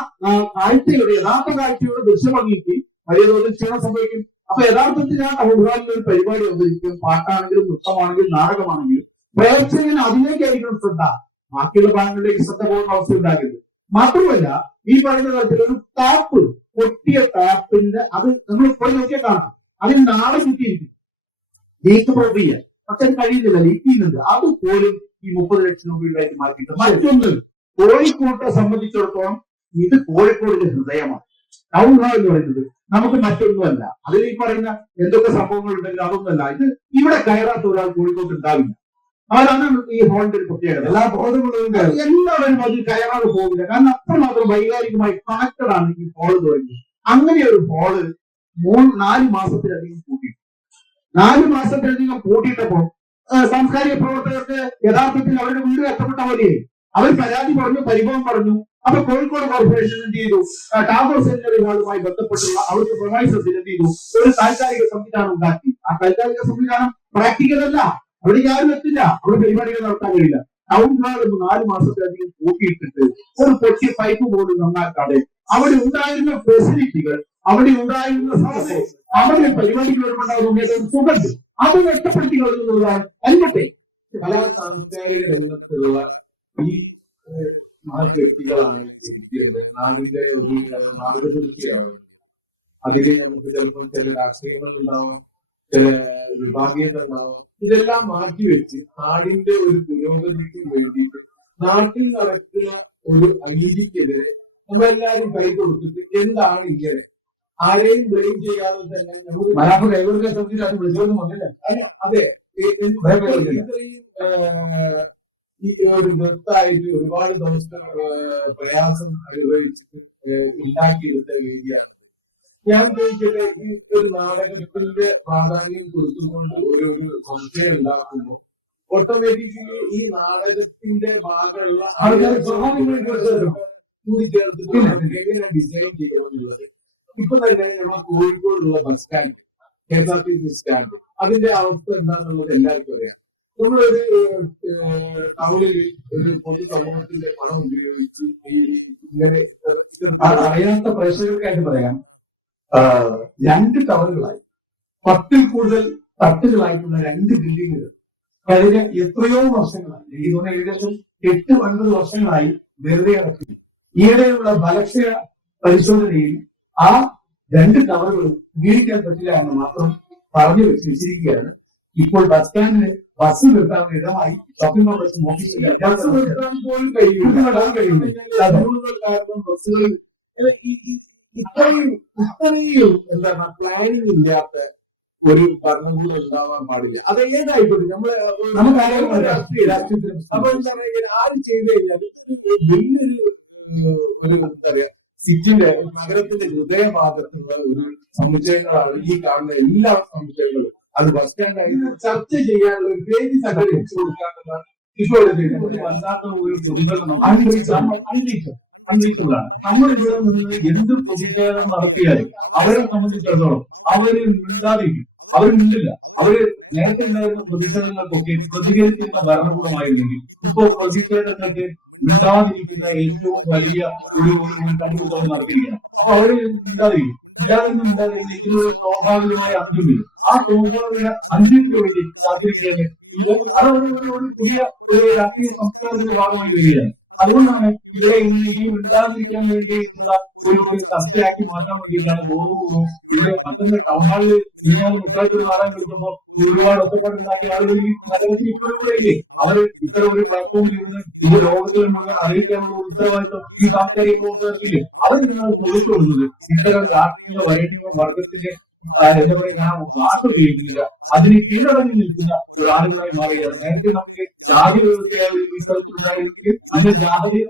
യഥാർത്ഥ കാഴ്ചയുടെ ദൃശ്യഭംഗിക്ക് വലിയ തോതിൽ ക്ഷീണം സംഭവിക്കും. അപ്പൊ യഥാർത്ഥത്തിൽ ആ ടൗൺ ഹാളിൽ ഒരു പരിപാടി അവതരിക്കും. പാട്ടാണെങ്കിലും നൃത്തമാണെങ്കിലും നാടകമാണെങ്കിലും പ്രേക്ഷകന് അതിലേക്കായിരിക്കണം ശ്രദ്ധ. ബാക്കിയുള്ള ഭാഗങ്ങളിലേക്ക് ശ്രദ്ധ പോകുന്ന അവസ്ഥ ഉണ്ടാകരുത്. മാത്രമല്ല ഈ പറയുന്ന തരത്തിൽ ഒരു ടാപ്പ്, പൊട്ടിയ ടാപ്പിന്റെ അത് നമ്മൾ പോയി നോക്കിയാൽ കാണാം. അതിൽ നാളെ ചുറ്റിയിരിക്കും ലീക്ക് പ്രൂഫ് ചെയ്യാൻ. പക്ഷെ അത് കഴിയുന്നില്ല, ലീക്ക് ചെയ്യുന്നുണ്ട്. അതുപോലും ഈ 30 ലക്ഷം രൂപയിലേക്ക് മാറ്റിയിട്ട് മറ്റൊന്ന് കോഴിക്കോട്ടെ സംബന്ധിച്ചിടത്തോളം ഇത് കോഴിക്കോടിന്റെ ഹൃദയമാണ്. ടൗൺ ഹാൾ എന്ന് പറയുന്നത് നമുക്ക് മറ്റൊന്നുമല്ല. അതിൽ ഈ പറയുന്ന എന്തൊക്കെ സംഭവങ്ങൾ ഉണ്ടെങ്കിലും അതൊന്നുമല്ല. ഇത് ഇവിടെ കയറാത്ത ഒരാൾ കോഴിക്കോട്ട് ഉണ്ടാവില്ല. അതാണ് ഈ ഹാളിന്റെ ഒരു പ്രത്യേകത. എല്ലാ ബോധമുള്ളതും എല്ലാവരും അതിൽ കയറാതെ പോകില്ല. കാരണം അത്രമാത്രം വൈകാരികമായി കണക്റ്റഡ് ആണ് ഈ ഹാള് തുടങ്ങി. അങ്ങനെ ഒരു ഹാള് 4 മാസത്തിലധികം പൂട്ടിയിട്ടു. 4 മാസത്തിലധികം പൂട്ടിയിട്ടപ്പോൾ സാംസ്കാരിക പ്രവർത്തകർക്ക് യഥാർത്ഥത്തിൽ അവരുടെ വീട് കഷ്ടപ്പെട്ട പോലെയായി. അവർ പരാതി പറഞ്ഞു, പരിഭവം പറഞ്ഞു. അപ്പൊ കോഴിക്കോട് കോർപ്പറേഷൻ എന്ത് ചെയ്തു? ടാഗോർ സെന്ററി ഹാളുമായി ബന്ധപ്പെട്ടുള്ള അവിടുത്തെ പ്രൊവൈസേഴ്സ് എന്ത് ചെയ്തു? ഒരു താൽക്കാലിക സംവിധാനം ഉണ്ടാക്കി. ആ താൽക്കാലിക സംവിധാനം പ്രാക്ടിക്കൽ അല്ല. അവിടെ ആരും എത്തില്ല, അവിടെ പരിപാടികൾ നടത്താൻ കഴിയില്ല. ടൗൺ ഹാൾ 4 മാസത്തിലധികം പൂട്ടിയിട്ടിട്ട് ഒരു പൊട്ടിയ പൈപ്പ് പോലും നന്നാക്കാതെ അവിടെ ഉണ്ടായിരുന്ന ഫെസിലിറ്റികൾ, അവിടെ ഉണ്ടായിരുന്ന അവിടെ പരിപാടികൾ വരുമ്പോണ്ടാകുന്ന സുഖം അത് നഷ്ടപ്പെടുത്തി കളയുന്നതാണ് എന്റെ കലാ സാംസ്കാരിക രംഗത്തുള്ള ഈ വ്യക്തികളാണ് ശരിക്കും നാടിന്റെ ഒരു മാർഗദർശിയാവുന്നത്. അതിൽ നമുക്ക് ചിലപ്പോൾ ചില രാഷ്ട്രീയങ്ങളുണ്ടാവാം, ചില വിഭാഗീയത ഉണ്ടാവാം. ഇതെല്ലാം മാറ്റിവെച്ച് നാടിന്റെ ഒരു പുരോഗതിക്ക് വേണ്ടിയിട്ട് നാട്ടിൽ നടക്കുന്ന ഒരു അനീതിക്കെതിരെ നമ്മളെല്ലാരും കൈ കൊടുത്തിട്ട് എന്താണ് ഇങ്ങനെ ആരെയും ബ്ലെയിം ചെയ്യാതെ തന്നെ നമുക്ക് മലയാളം കൈകൊടുക്കാൻ ശ്രമിച്ചിട്ട് അത് വിളിച്ചൊന്നും വന്നില്ല. അതെ ഇത്രയും ഈ ഒരു വൃത്തായിട്ട് ഒരുപാട് ദിവസം പ്രയാസം അനുഭവിച്ചിട്ട് ഉണ്ടാക്കിയെടുത്ത വേദിയാണ്. ഞാൻ ചോദിക്കട്ടെ, ഈ ഒരു നാടകത്തിന്റെ പ്രാധാന്യം കൊടുത്തുകൊണ്ട് ഒരു സംശയം ഉണ്ടാക്കുമ്പോൾ ഓട്ടോമാറ്റിക്കലി ഈ നാടകത്തിന്റെ ഭാഗമുള്ള കൂടി ചേർത്തിട്ട് എങ്ങനെ ഡിസൈൻ ചെയ്യണമെന്നുള്ളത് ഇപ്പൊ തന്നെ നമ്മുടെ കോഴിക്കോടുള്ള ബസ് സ്റ്റാൻഡ്, KSRTC സ്റ്റാൻഡ്, അതിന്റെ അവസ്ഥ എന്താണെന്നുള്ളത് എല്ലാവർക്കും അറിയാം. നമ്മളൊരു ടൗണിൽ ഒരു പൊതുസമൂഹത്തിന്റെ പണം ഉപയോഗിച്ച് ഇങ്ങനെ അറിയാത്ത പ്രേക്ഷകർക്കായിട്ട് പറയാം, 2 ടവറുകളായി 10ൽ കൂടുതൽ തട്ടുകളായിട്ടുള്ള 2 ബിൽഡിങ്ങുകൾ കഴിഞ്ഞ എത്രയോ വർഷങ്ങളായി, എനിക്ക് തോന്നുന്നു ഏകദേശം 8-9 വർഷങ്ങളായി വെറുതെ കിടക്കി. ഈയിടെയുള്ള ബലക്ഷയ പരിശോധനയിൽ ആ 2 ടവറുകൾ ഉപയോഗിക്കാൻ പറ്റില്ല എന്ന് മാത്രം പറഞ്ഞു വെച്ചിരിക്കുകയാണ്. ഇപ്പോൾ ബസ് സ്റ്റാൻഡിന് ബസ് നിർത്താനുള്ള ഇടമായി ഷോപ്പിംഗ് കോംപ്ലക്സ് ഓഫീസിൽ പോലും കഴിയുന്നില്ല. ബസ്സുകൾ ഇത്രയും എന്താണ് പ്ലാനിങ് ഇല്ലാത്ത ഒരു ഭരണകൂടം ഉണ്ടാവാൻ പാടില്ല. അത് ഏതായിക്കോട്ടെ, നമുക്ക് അപ്പൊ എന്താണ് ആരും ചെയ്ത് കഴിഞ്ഞാൽ വലിയൊരു എന്താ പറയാ സിറ്റിന്റെ നഗരത്തിന്റെ ഹൃദയഭാഗത്തുള്ള ഒരു സമുച്ചയങ്ങളാണ് ഈ കാണുന്ന എല്ലാ സമുച്ചയങ്ങളും. അത് ബസ് സ്റ്റാൻഡായി ചർച്ച ചെയ്യാനുള്ള ഒരു വേദി സംഘടിപ്പിച്ചു കൊടുക്കാനുള്ളതാണ് ഇപ്പോൾ വല്ലാത്ത ഒരു പ്രതികരണം അൺറീച്ചബിളാണ്. നമ്മളിവിടെ നിന്ന് എന്ത് പ്രതിഷേധം നടത്തിയാലും അവരെ സംബന്ധിച്ചിടത്തോളം അവര് മിണ്ടാതിരിക്കും, അവർ മിണ്ടില്ല. അവര് നേരത്തെ ഉണ്ടായിരുന്ന പ്രതിഷേധങ്ങൾക്കൊക്കെ പ്രതികരിക്കുന്ന ഭരണകൂടമായിരുന്നെങ്കിൽ ഇപ്പോ പ്രതിഷേധങ്ങൾക്ക് മിണ്ടാതിരിക്കുന്ന ഏറ്റവും വലിയ ഒരു കണ്ടുപിടുത്തം നടത്തിയിരിക്കുകയാണ്. അപ്പൊ അവര് മിണ്ടാതിരിക്കും. മിണ്ടാതിരുന്ന ഇതിനൊരു സ്വാഭാവികമായ അന്ത്യം വരും. ആ സ്വാഭാവിക അന്ത്യത്തിന് വേണ്ടി കാത്തിരിക്കുകയാണ്. അത് ഒരു പുതിയ ഒരു രാഷ്ട്രീയ സംസ്കാരത്തിന്റെ ഭാഗമായി വരികയാണ്. അതുകൊണ്ടാണ് ഇവിടെ ഇന്ന് ഈ മിണ്ടാതിരിക്കാൻ വേണ്ടിയിട്ടുള്ള ഒരു ചർച്ചയാക്കി മാറ്റാൻ വേണ്ടിയിട്ടാണ് ബോധപൂർവ്വം ഇവിടെ മറ്റൊന്ന് ടൗൺ ഹാളിൽ ഇരിക്കാനും മുട്ടായിട്ടൊരു നാടകം കളിക്കുമ്പോൾ ഒരുപാട് ഒറ്റപ്പാടുണ്ടാക്കിയ ആളുകൾ ഈ നഗരത്തിൽ ഇപ്പോഴും കൂടെ ഇല്ലേ? അവർ ഇത്തരം ഒരു പ്ലാറ്റ്ഫോമിൽ ഇരുന്ന് ഈ ലോകത്തിൽ മുഴുവൻ അറിയിക്കാനുള്ള ഒരു ഉത്തരവാദിത്വം ഈ സാംസ്കാരിക പ്രവർത്തകർക്കില്ലേ? അവരിരുന്നാണ് തൊഴിച്ചു കൊടുക്കുന്നത്. ഇത്തരം രാഷ്ട്രീയ വരേണ്യ വർഗത്തിന്റെ എന്താ പറയുക, ഞാൻ ഭാഷ ഉപയോഗിക്കുന്നില്ല, അതിന് കീഴടങ്ങി നിൽക്കുന്ന ഒരാളുകളായി മാറുകയാണ്. നേരത്തെ നമുക്ക് ജാതി വ്യവസ്ഥയായി ഈ സ്ഥലത്തുണ്ടായിരുന്നെങ്കിൽ അന്ന് ജാതി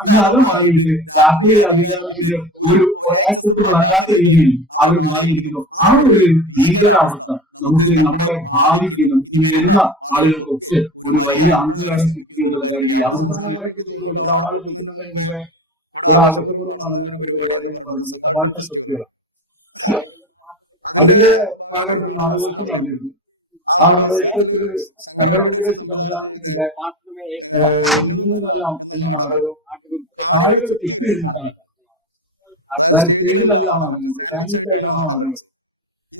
അന്ന് അത് മാറിയിട്ട് രാഷ്ട്രീയ അധികാരത്തിന്റെ ഒരു ആക്സെപ്റ്റബിൾ അല്ലാത്ത രീതിയിൽ അവർ മാറിയിരിക്കുന്നു. ആ ഒരു ഭീകരാവസ്ഥ നമുക്ക് നമ്മുടെ ഭാവിക്ക് നമുക്ക് ഈ വരുന്ന ആളുകൾക്കൊക്കെ ഒരു വലിയ അന്തരാളം സൃഷ്ടിക്കുന്നുള്ള കാര്യം യാതൊരു ആള് നിൽക്കുന്നതിന് മുമ്പേ ഒരു ആഘോഷപൂർവ്വം നടന്ന ഒരു പരിപാടി എന്ന് പറയുന്നത് സബാൾട്ടൻ ഫെസ്റ്റിവലാണ്. അതിന്റെ ഭാഗമായിട്ട് ഒരു നാടകോത്സവം നടന്നിരുന്നു. ആ നാടകോത്സവത്തില് സംഘടനയുടെ സംവിധാനം ചെയ്ത മിന്നുമെല്ലാം എന്ന നാടകം ആളുകൾ തിരിച്ചിരുന്നിട്ടാണ്. അതായത് സ്റ്റേജിലല്ല നാടകം, ഫാമിലിക്കായിട്ടാണ് നാടകം.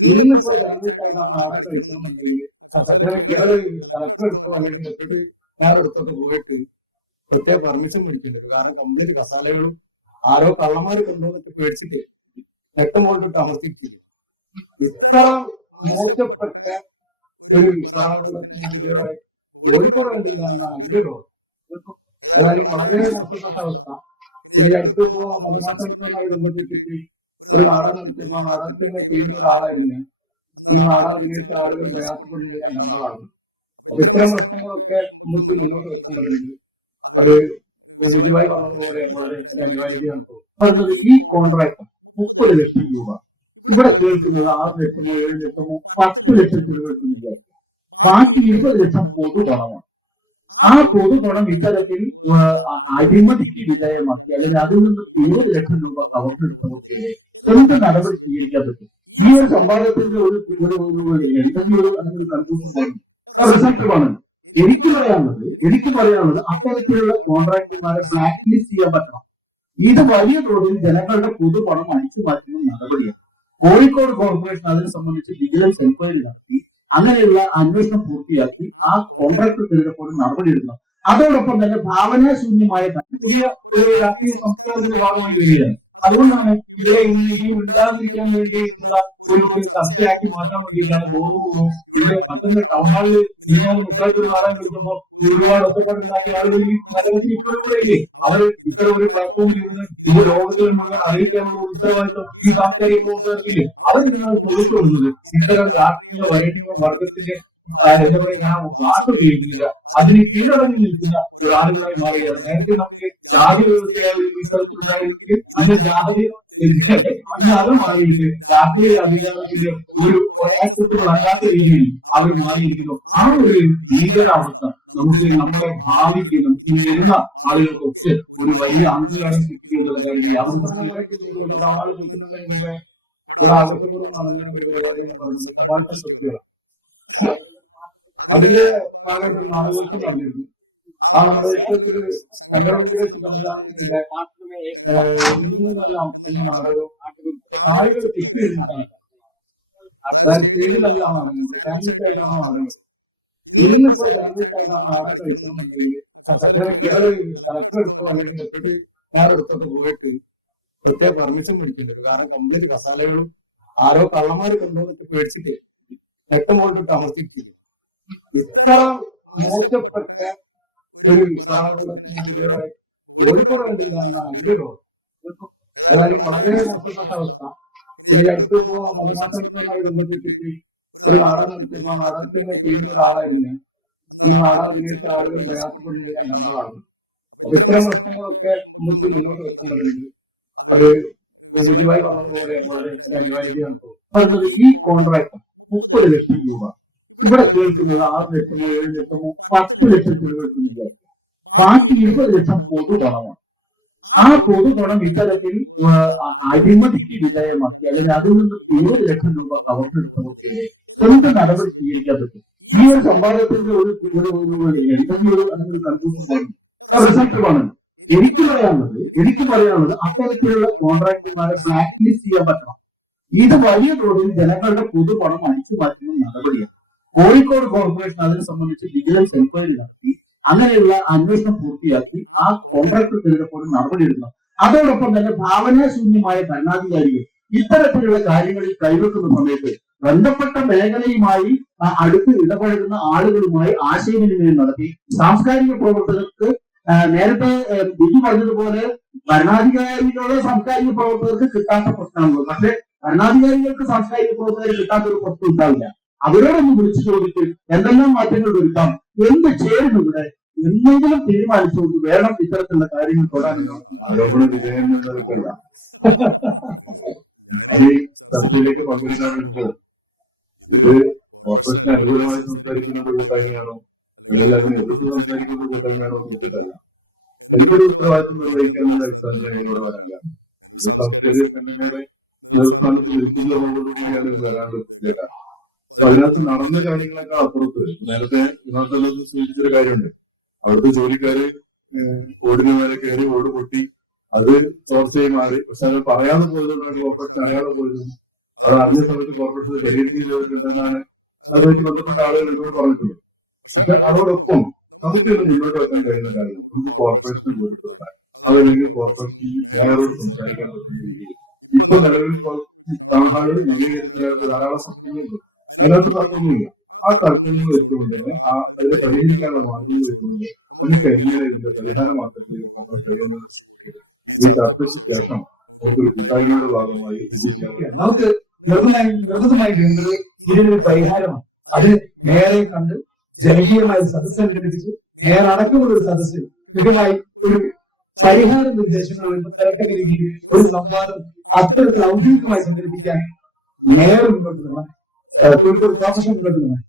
ഇന്നിപ്പോ ഫാമിലിക്കായിട്ടാണ് നാടകം കഴിച്ചതെന്നുണ്ടെങ്കിൽ ആ കഥയുടെ കളക്ടർ എടുത്തോ അല്ലെങ്കിൽ എപ്പോഴും ഞാൻ എടുത്തോട്ട് പോയിട്ട് പ്രത്യേക പെർമിഷൻ മേടിക്കുന്നുണ്ട്. കാരണം കംപ്ലീറ്റ് കസാലകളും ആരോ കള്ളന്മാര് കൊണ്ടുവന്നിട്ട് മേടിച്ചിട്ട് വ്യക്തമായിട്ട് താമസിക്കുന്നു. ഇത്ര മോശപ്പെട്ട ഒരു വിഭാഗത്തിന് കോഴിക്കോട് കണ്ടില്ല എന്നാണ് എന്റെ ഒരു അതായത് വളരെ മോശപ്പെട്ട അവസ്ഥ. ഇനി അടുത്തിപ്പോ മതമാസങ്ങളുമായി ബന്ധപ്പെട്ടിട്ട് ഒരു നാടകം നടത്തിയപ്പോ നാടകത്തിന്റെ ചെയ്യുന്ന ഒരാളായിരുന്നു ഞാൻ. അന്ന് നാടകം അഭിനയിച്ച ആളുകൾ പ്രയാസപ്പെടുന്നത് ഞാൻ കണ്ടതാണ്. അപ്പൊ ഇത്തരം പ്രശ്നങ്ങളൊക്കെ നമുക്ക് മുന്നോട്ട് വെക്കേണ്ടതുണ്ട്. അത് വിജയമായി പറഞ്ഞതുപോലെ വളരെ അനിവാര്യതയാണ് പറഞ്ഞത്. ഈ കോൺട്രാക്ട് 30 ലക്ഷം രൂപ ഇവിടെ കേൾക്കുന്നത് 6 ലക്ഷമോ 7 ലക്ഷമോ 10 ലക്ഷം ചെലവഴിക്കുന്നില്ല. ബാക്കി 20 ലക്ഷം പൊതുപണമാണ്. ആ പൊതുപണം ഇത്തരത്തിൽ അഴിമതിക്ക് വിധേയമാക്കി അല്ലെങ്കിൽ അതിൽ നിന്ന് 20 ലക്ഷം രൂപ കവർന്നെടുത്തവർക്കെതിരെ എന്ത് നടപടി സ്വീകരിക്കാൻ പറ്റും? ഈ ഒരു സംവാദത്തിന്റെ ഒരു എന്തെങ്കിലും ഒരു കൺക്ലൂഷൻ റിസൾട്ടുമാണ് എനിക്ക് പറയാനുള്ളത്. അത്തരത്തിലുള്ള കോൺട്രാക്ടർമാരെ ബ്ലാക്ക് ലിസ്റ്റ് ചെയ്യാൻ പറ്റണം. ഇത് വലിയ തോതിൽ ജനങ്ങളുടെ പൊതുപണം അടിച്ചു മാറ്റുന്ന നടപടിയാണ്. കോഴിക്കോട് കോർപ്പറേഷൻ അതിനെ സംബന്ധിച്ച് വിജിലൻസ് എൻക്വയറി നടത്തി അങ്ങനെയുള്ള അന്വേഷണം പൂർത്തിയാക്കി ആ കോൺട്രാക്ടർക്കെതിരെ പോലും നടപടിയെടുക്കണം. അതോടൊപ്പം തന്നെ ഭാവനാശൂന്യമായ പുതിയ ഒരു രാഷ്ട്രീയ സംസ്കാരത്തിന്റെ ഭാഗമായി വരികയാണ്. അതുകൊണ്ടാണ് ഇവിടെ ഇനിയും ഉണ്ടാകാതിരിക്കാൻ വേണ്ടിയിട്ടുള്ള ഒരു ചർച്ചയാക്കി മാറ്റാൻ വേണ്ടിയിട്ടാണ് ബോധപൂർവ്വം ഇവിടെ മറ്റൊന്ന് ടൗൺ ഹാളിൽ ഇങ്ങനെ മുട്ടായിട്ടൊരു നാടകം കളിക്കുമ്പോൾ ഒരുപാട് ഒറ്റപ്പാടുണ്ടാക്കിയ ആളുകൾ ഈ നഗരത്തിൽ ഇപ്പോഴും കൂടെ ഇല്ലേ? അവർ ഇത്തരം ഒരു പ്ലാറ്റ്ഫോമിൽ ഇരുന്ന് ഇത് ലോകത്തിൽ മുഴുവൻ അറിയിക്കാനുള്ള ഉത്തരവാദിത്വം ഈ സാംസ്കാരിക പ്രവർത്തകർക്കില്ലേ? അവരിതിനാണ് തൊഴിൽ കൊടുക്കുന്നത്. ഇത്തരം രാഷ്ട്രീയ വരേണ്യ വർഗത്തിന്റെ എന്താ പറയുക, ഞാൻ ഭാഷ ഉപയോഗിക്കുന്നില്ല, അതിന് കീഴടങ്ങി നിൽക്കുന്ന ഒരാളുകളായി മാറുകയാണ്. നേരത്തെ നമുക്ക് ജാതി വ്യവസ്ഥയായ ഈ സ്ഥലത്തുണ്ടായിരുന്നെങ്കിൽ അന്ന് ജാതി അന്ന് അത് മാറിയിട്ട് രാഷ്ട്രീയ അധികാരത്തിന്റെ ഒരു ആക്സെപ്റ്റബിൾ അല്ലാത്ത രീതിയിൽ അവർ മാറിയിരിക്കുന്നു. ആ ഒരു ഭീകരാവസ്ഥ നമുക്ക് നമ്മുടെ ഭാവിക്ക് നമുക്ക് ഈ വരുന്ന ആളുകൾക്കൊക്കെ ഒരു വലിയ അന്തരാളം സൃഷ്ടിക്കുന്ന കാര്യം. അവർ ആള് നിൽക്കുന്നതിന് മുമ്പേ ഒരു ആഘോഷപൂർവ്വം നടന്ന ഒരു പരിപാടി എന്ന് പറയുന്നത് സബാൾട്ടൻ ഫെസ്റ്റിവലാണ്. അതിന്റെ ഭാഗമായിട്ട് ഒരു നാടകോത്സവം നടന്നിരുന്നു. ആ നാടകോത്സവത്തിൽ സംഘടനയുടെ സംവിധാനത്തിന്റെ നിന്നെല്ലാം എന്ന നാടകം ആളുകൾ തെറ്റി എഴുതിയിട്ടാണ്. അതായത് സ്റ്റേജിലല്ല നടന്നത്, ഫാമിലിക്കായിട്ടാണ് നടന്നത്. ഇന്നിപ്പോ ഫാമിലിക്കായിട്ടാണ് നാടകം കഴിച്ചതെന്നുണ്ടെങ്കിൽ ആ കച്ചവടക്ക് കളക്ടർ എടുത്തോ അല്ലെങ്കിൽ ഡെപ്യൂട്ടി മേയർ എടുത്തോട്ട് പോയിട്ട് പ്രത്യേക പെർമിഷൻ പിടിക്കുന്നുണ്ട്. കാരണം കംപ്ലീറ്റ് മസാലകളും ആരോ കള്ളന്മാര് കൊണ്ടുവന്നിട്ട് പേടിച്ചിട്ട് രക്തമോട്ട് താമസിക്കും. ഇത്ര മോശപ്പെട്ട ഒരു ഭരണകൂടത്തിന് കോഴിക്കോട് കണ്ടില്ല എന്നാണ് എന്റെ രോഗം. അതായത് വളരെ മോശപ്പെട്ട അവസ്ഥ. ഇതിന്റെ അടുത്ത് ഇപ്പോ മതമാസങ്ങളുമായി ബന്ധപ്പെട്ടിട്ട് ഒരു നാടകം നടത്തിയപ്പോ നാടകത്തിന്റെ ചെയ്യുന്ന ഒരാളായിരുന്നു ഞാൻ. അന്ന് നാടകം അഭിനയിച്ച ആളുകൾ പ്രയാസപ്പെടുന്നത് ഞാൻ കണ്ടതാണ്. അപ്പൊ ഇത്തരം പ്രശ്നങ്ങളൊക്കെ നമുക്ക് മുന്നോട്ട് വെക്കേണ്ടതുണ്ട്. അത് വിജയമായി പറഞ്ഞതുപോലെ വളരെ അനിവാര്യതയാണ് പറഞ്ഞത്. ഈ കോൺട്രാക്ട് 30 ലക്ഷം രൂപ ഇവിടെ കേൾക്കുന്നത് 6 ലക്ഷമോ 7 ലക്ഷമോ 10 ലക്ഷം ചെലവഴിക്കുന്നില്ല. ബാക്കി 20 ലക്ഷം പൊതുപണമാണ്. ആ പൊതുപണം ഇത്തരത്തിൽ അഴിമതിക്ക് വിധേയമാക്കി അല്ലെങ്കിൽ അതിൽ നിന്ന് 20 ലക്ഷം രൂപ കവർന്നെടുത്തവർക്കെതിരെ എന്ത് നടപടി സ്വീകരിക്കാൻ പറ്റും? ഈ ഒരു സമ്പാദത്തിന്റെ ഒരു കൺഫ്യൂഷൻ റിസൾട്ടുമാണ് എനിക്ക് പറയാനുള്ളത്. അത്തരത്തിലുള്ള കോൺട്രാക്ടർമാരെ ബ്ലാക്ക് ലിസ്റ്റ് ചെയ്യാൻ പറ്റണം. ഇത് വലിയ തോതിൽ ജനങ്ങളുടെ പൊതുപണം അടിച്ചു മാറ്റുന്ന നടപടിയാണ്. കോഴിക്കോട് കോർപ്പറേഷൻ അതിനെ സംബന്ധിച്ച് വിജിലൻസ് എൻക്വയറി നടത്തി അങ്ങനെയുള്ള അന്വേഷണം പൂർത്തിയാക്കി ആ കോൺട്രാക്ടർ പോലും നടപടിയെടുക്കണം. അതോടൊപ്പം തന്നെ ഭാവനാശൂന്യമായ ഭരണാധികാരികൾ ഇത്തരത്തിലുള്ള കാര്യങ്ങളിൽ കൈവെക്കുന്ന സമയത്ത് ബന്ധപ്പെട്ട മേഖലയുമായി അടുത്ത് ഇടപഴകുന്ന ആളുകളുമായി ആശയവിനിമയം നടത്തി സാംസ്കാരിക പ്രവർത്തകർക്ക് നേരത്തെ ബിജു പറഞ്ഞതുപോലെ ഭരണാധികാരികളുടെ സാംസ്കാരിക പ്രവർത്തകർക്ക് കിട്ടാത്ത പ്രശ്നമാണുള്ളത്. പക്ഷെ ഭരണാധികാരികൾക്ക് സാംസ്കാരിക പ്രവർത്തകർ കിട്ടാത്ത ഒരു പ്രശ്നം ഉണ്ടാവില്ല. അവരോടൊന്ന് വിളിച്ചു ചോദിച്ച് എന്തെല്ലാം മാറ്റങ്ങൾ വരുത്താം, എന്ത് ചേരുന്നു ഇവിടെ എന്തെങ്കിലും തീരുമാനിച്ചുകൊണ്ട് വേണം ഇത്തരത്തിലുള്ള കാര്യങ്ങൾ തൊടാനുള്ള ആരോപണ വിധേയം എന്നതൊക്കെയല്ല. അത് ചർച്ചയിലേക്ക് പങ്കെടുക്കാൻ വേണ്ടത് ഇത് കോർപ്പറേഷന് അനുകൂലമായി സംസാരിക്കുന്ന ഒരു കൂട്ടായ്മയാണോ അല്ലെങ്കിൽ അതിനെ എതിർത്ത് സംസാരിക്കുന്ന കൂട്ടായ്മയാണോ എന്ന് നോക്കിയിട്ടല്ല. എനിക്കൊരു ഉത്തരവാദിത്വം നിർവഹിക്കാനുള്ള അടിസ്ഥാനത്തിലാണ് ഇവിടെ വരാൻ കാരണം. ഇത് സാംസ്കാരിക സംഘടനയുടെ നേതൃസ്ഥാനത്ത് നിൽക്കുന്നതോടുകൂടിയാണ് ഇത് വരാനുള്ള കാരണം. അപ്പൊ അതിനകത്ത് നടന്ന കാര്യങ്ങളൊക്കെ അപ്പുറത്ത് നേരത്തെ ഇതിനകത്ത് സൂചിപ്പിച്ചൊരു കാര്യമുണ്ട്. അവിടുത്തെ ജോലിക്കാര് ഓടിന് മേലെ കയറി ഓട് പൊട്ടി അത് തോർച്ചയായി മാറി. പക്ഷെ അത് പറയാതെ പോയതുകൊണ്ടാണ് കോർപ്പറേഷൻ അറിയാതെ പോയതും അത് അറിഞ്ഞ സമയത്ത് കോർപ്പറേഷൻ പരിഹരിക്കുകയും ചെയ്തിട്ടുണ്ടെന്നാണ് അതുമായിട്ട് ബന്ധപ്പെട്ട ആളുകൾ എന്നോട് പറഞ്ഞിട്ടുള്ളത്. പക്ഷെ അതോടൊപ്പം നമുക്കിന്ന് മുന്നോട്ട് വെക്കാൻ കഴിയുന്ന കാര്യം നമുക്ക് കോർപ്പറേഷന് ജോലി കൊടുക്കാൻ അതല്ലെങ്കിൽ കോർപ്പറേഷൻ മേയറോട് സംസാരിക്കാൻ പറ്റുന്ന രീതിയിൽ ഇപ്പൊ നിലവിൽ ടൗൺ ഹാളിൽ നവീകരിച്ചതിനകത്ത് ധാരാളം പ്രശ്നങ്ങളുണ്ട്. അതിനകത്ത് തർക്കമൊന്നുമില്ല. ആ തർക്കങ്ങൾ വെച്ചുകൊണ്ട് തന്നെ അതിനെ പരിഹരിക്കാനുള്ള മാർഗങ്ങൾ വെച്ചുകൊണ്ട് നമുക്ക് എങ്ങനെ ഇതിന്റെ പരിഹാര മാർഗത്തിലേക്ക് പോകാൻ കഴിയുമെന്ന് ഈ ചർച്ചയ്ക്ക് ശേഷം നമുക്കൊരു കൂട്ടായ്മയുടെ ഭാഗമായി ഇത് ചെയ്യാം. നമുക്ക് നിർബന്ധമായി വേണ്ടത് ഇതിനൊരു പരിഹാരമാണ്. അത് മേയറെ കണ്ട് ജനകീയമായ സദസ്സ് സംഘടിപ്പിച്ച് മേയർ അടക്കമുള്ള ഒരു സദസ്സിൽ കൃത്യമായി ഒരു പരിഹാര നിർദ്ദേശങ്ങൾ തരത്തക്ക രീതിയിൽ ഒരു സംവാദം അത്തരത്തിൽ ഔദ്യോഗികമായി സംഘടിപ്പിക്കാൻ മേയർ മുന്നോട്ട് വേണം, കോഴിക്കോട് കോർപ്പറേഷൻ മുന്നോട്ട് വേണം.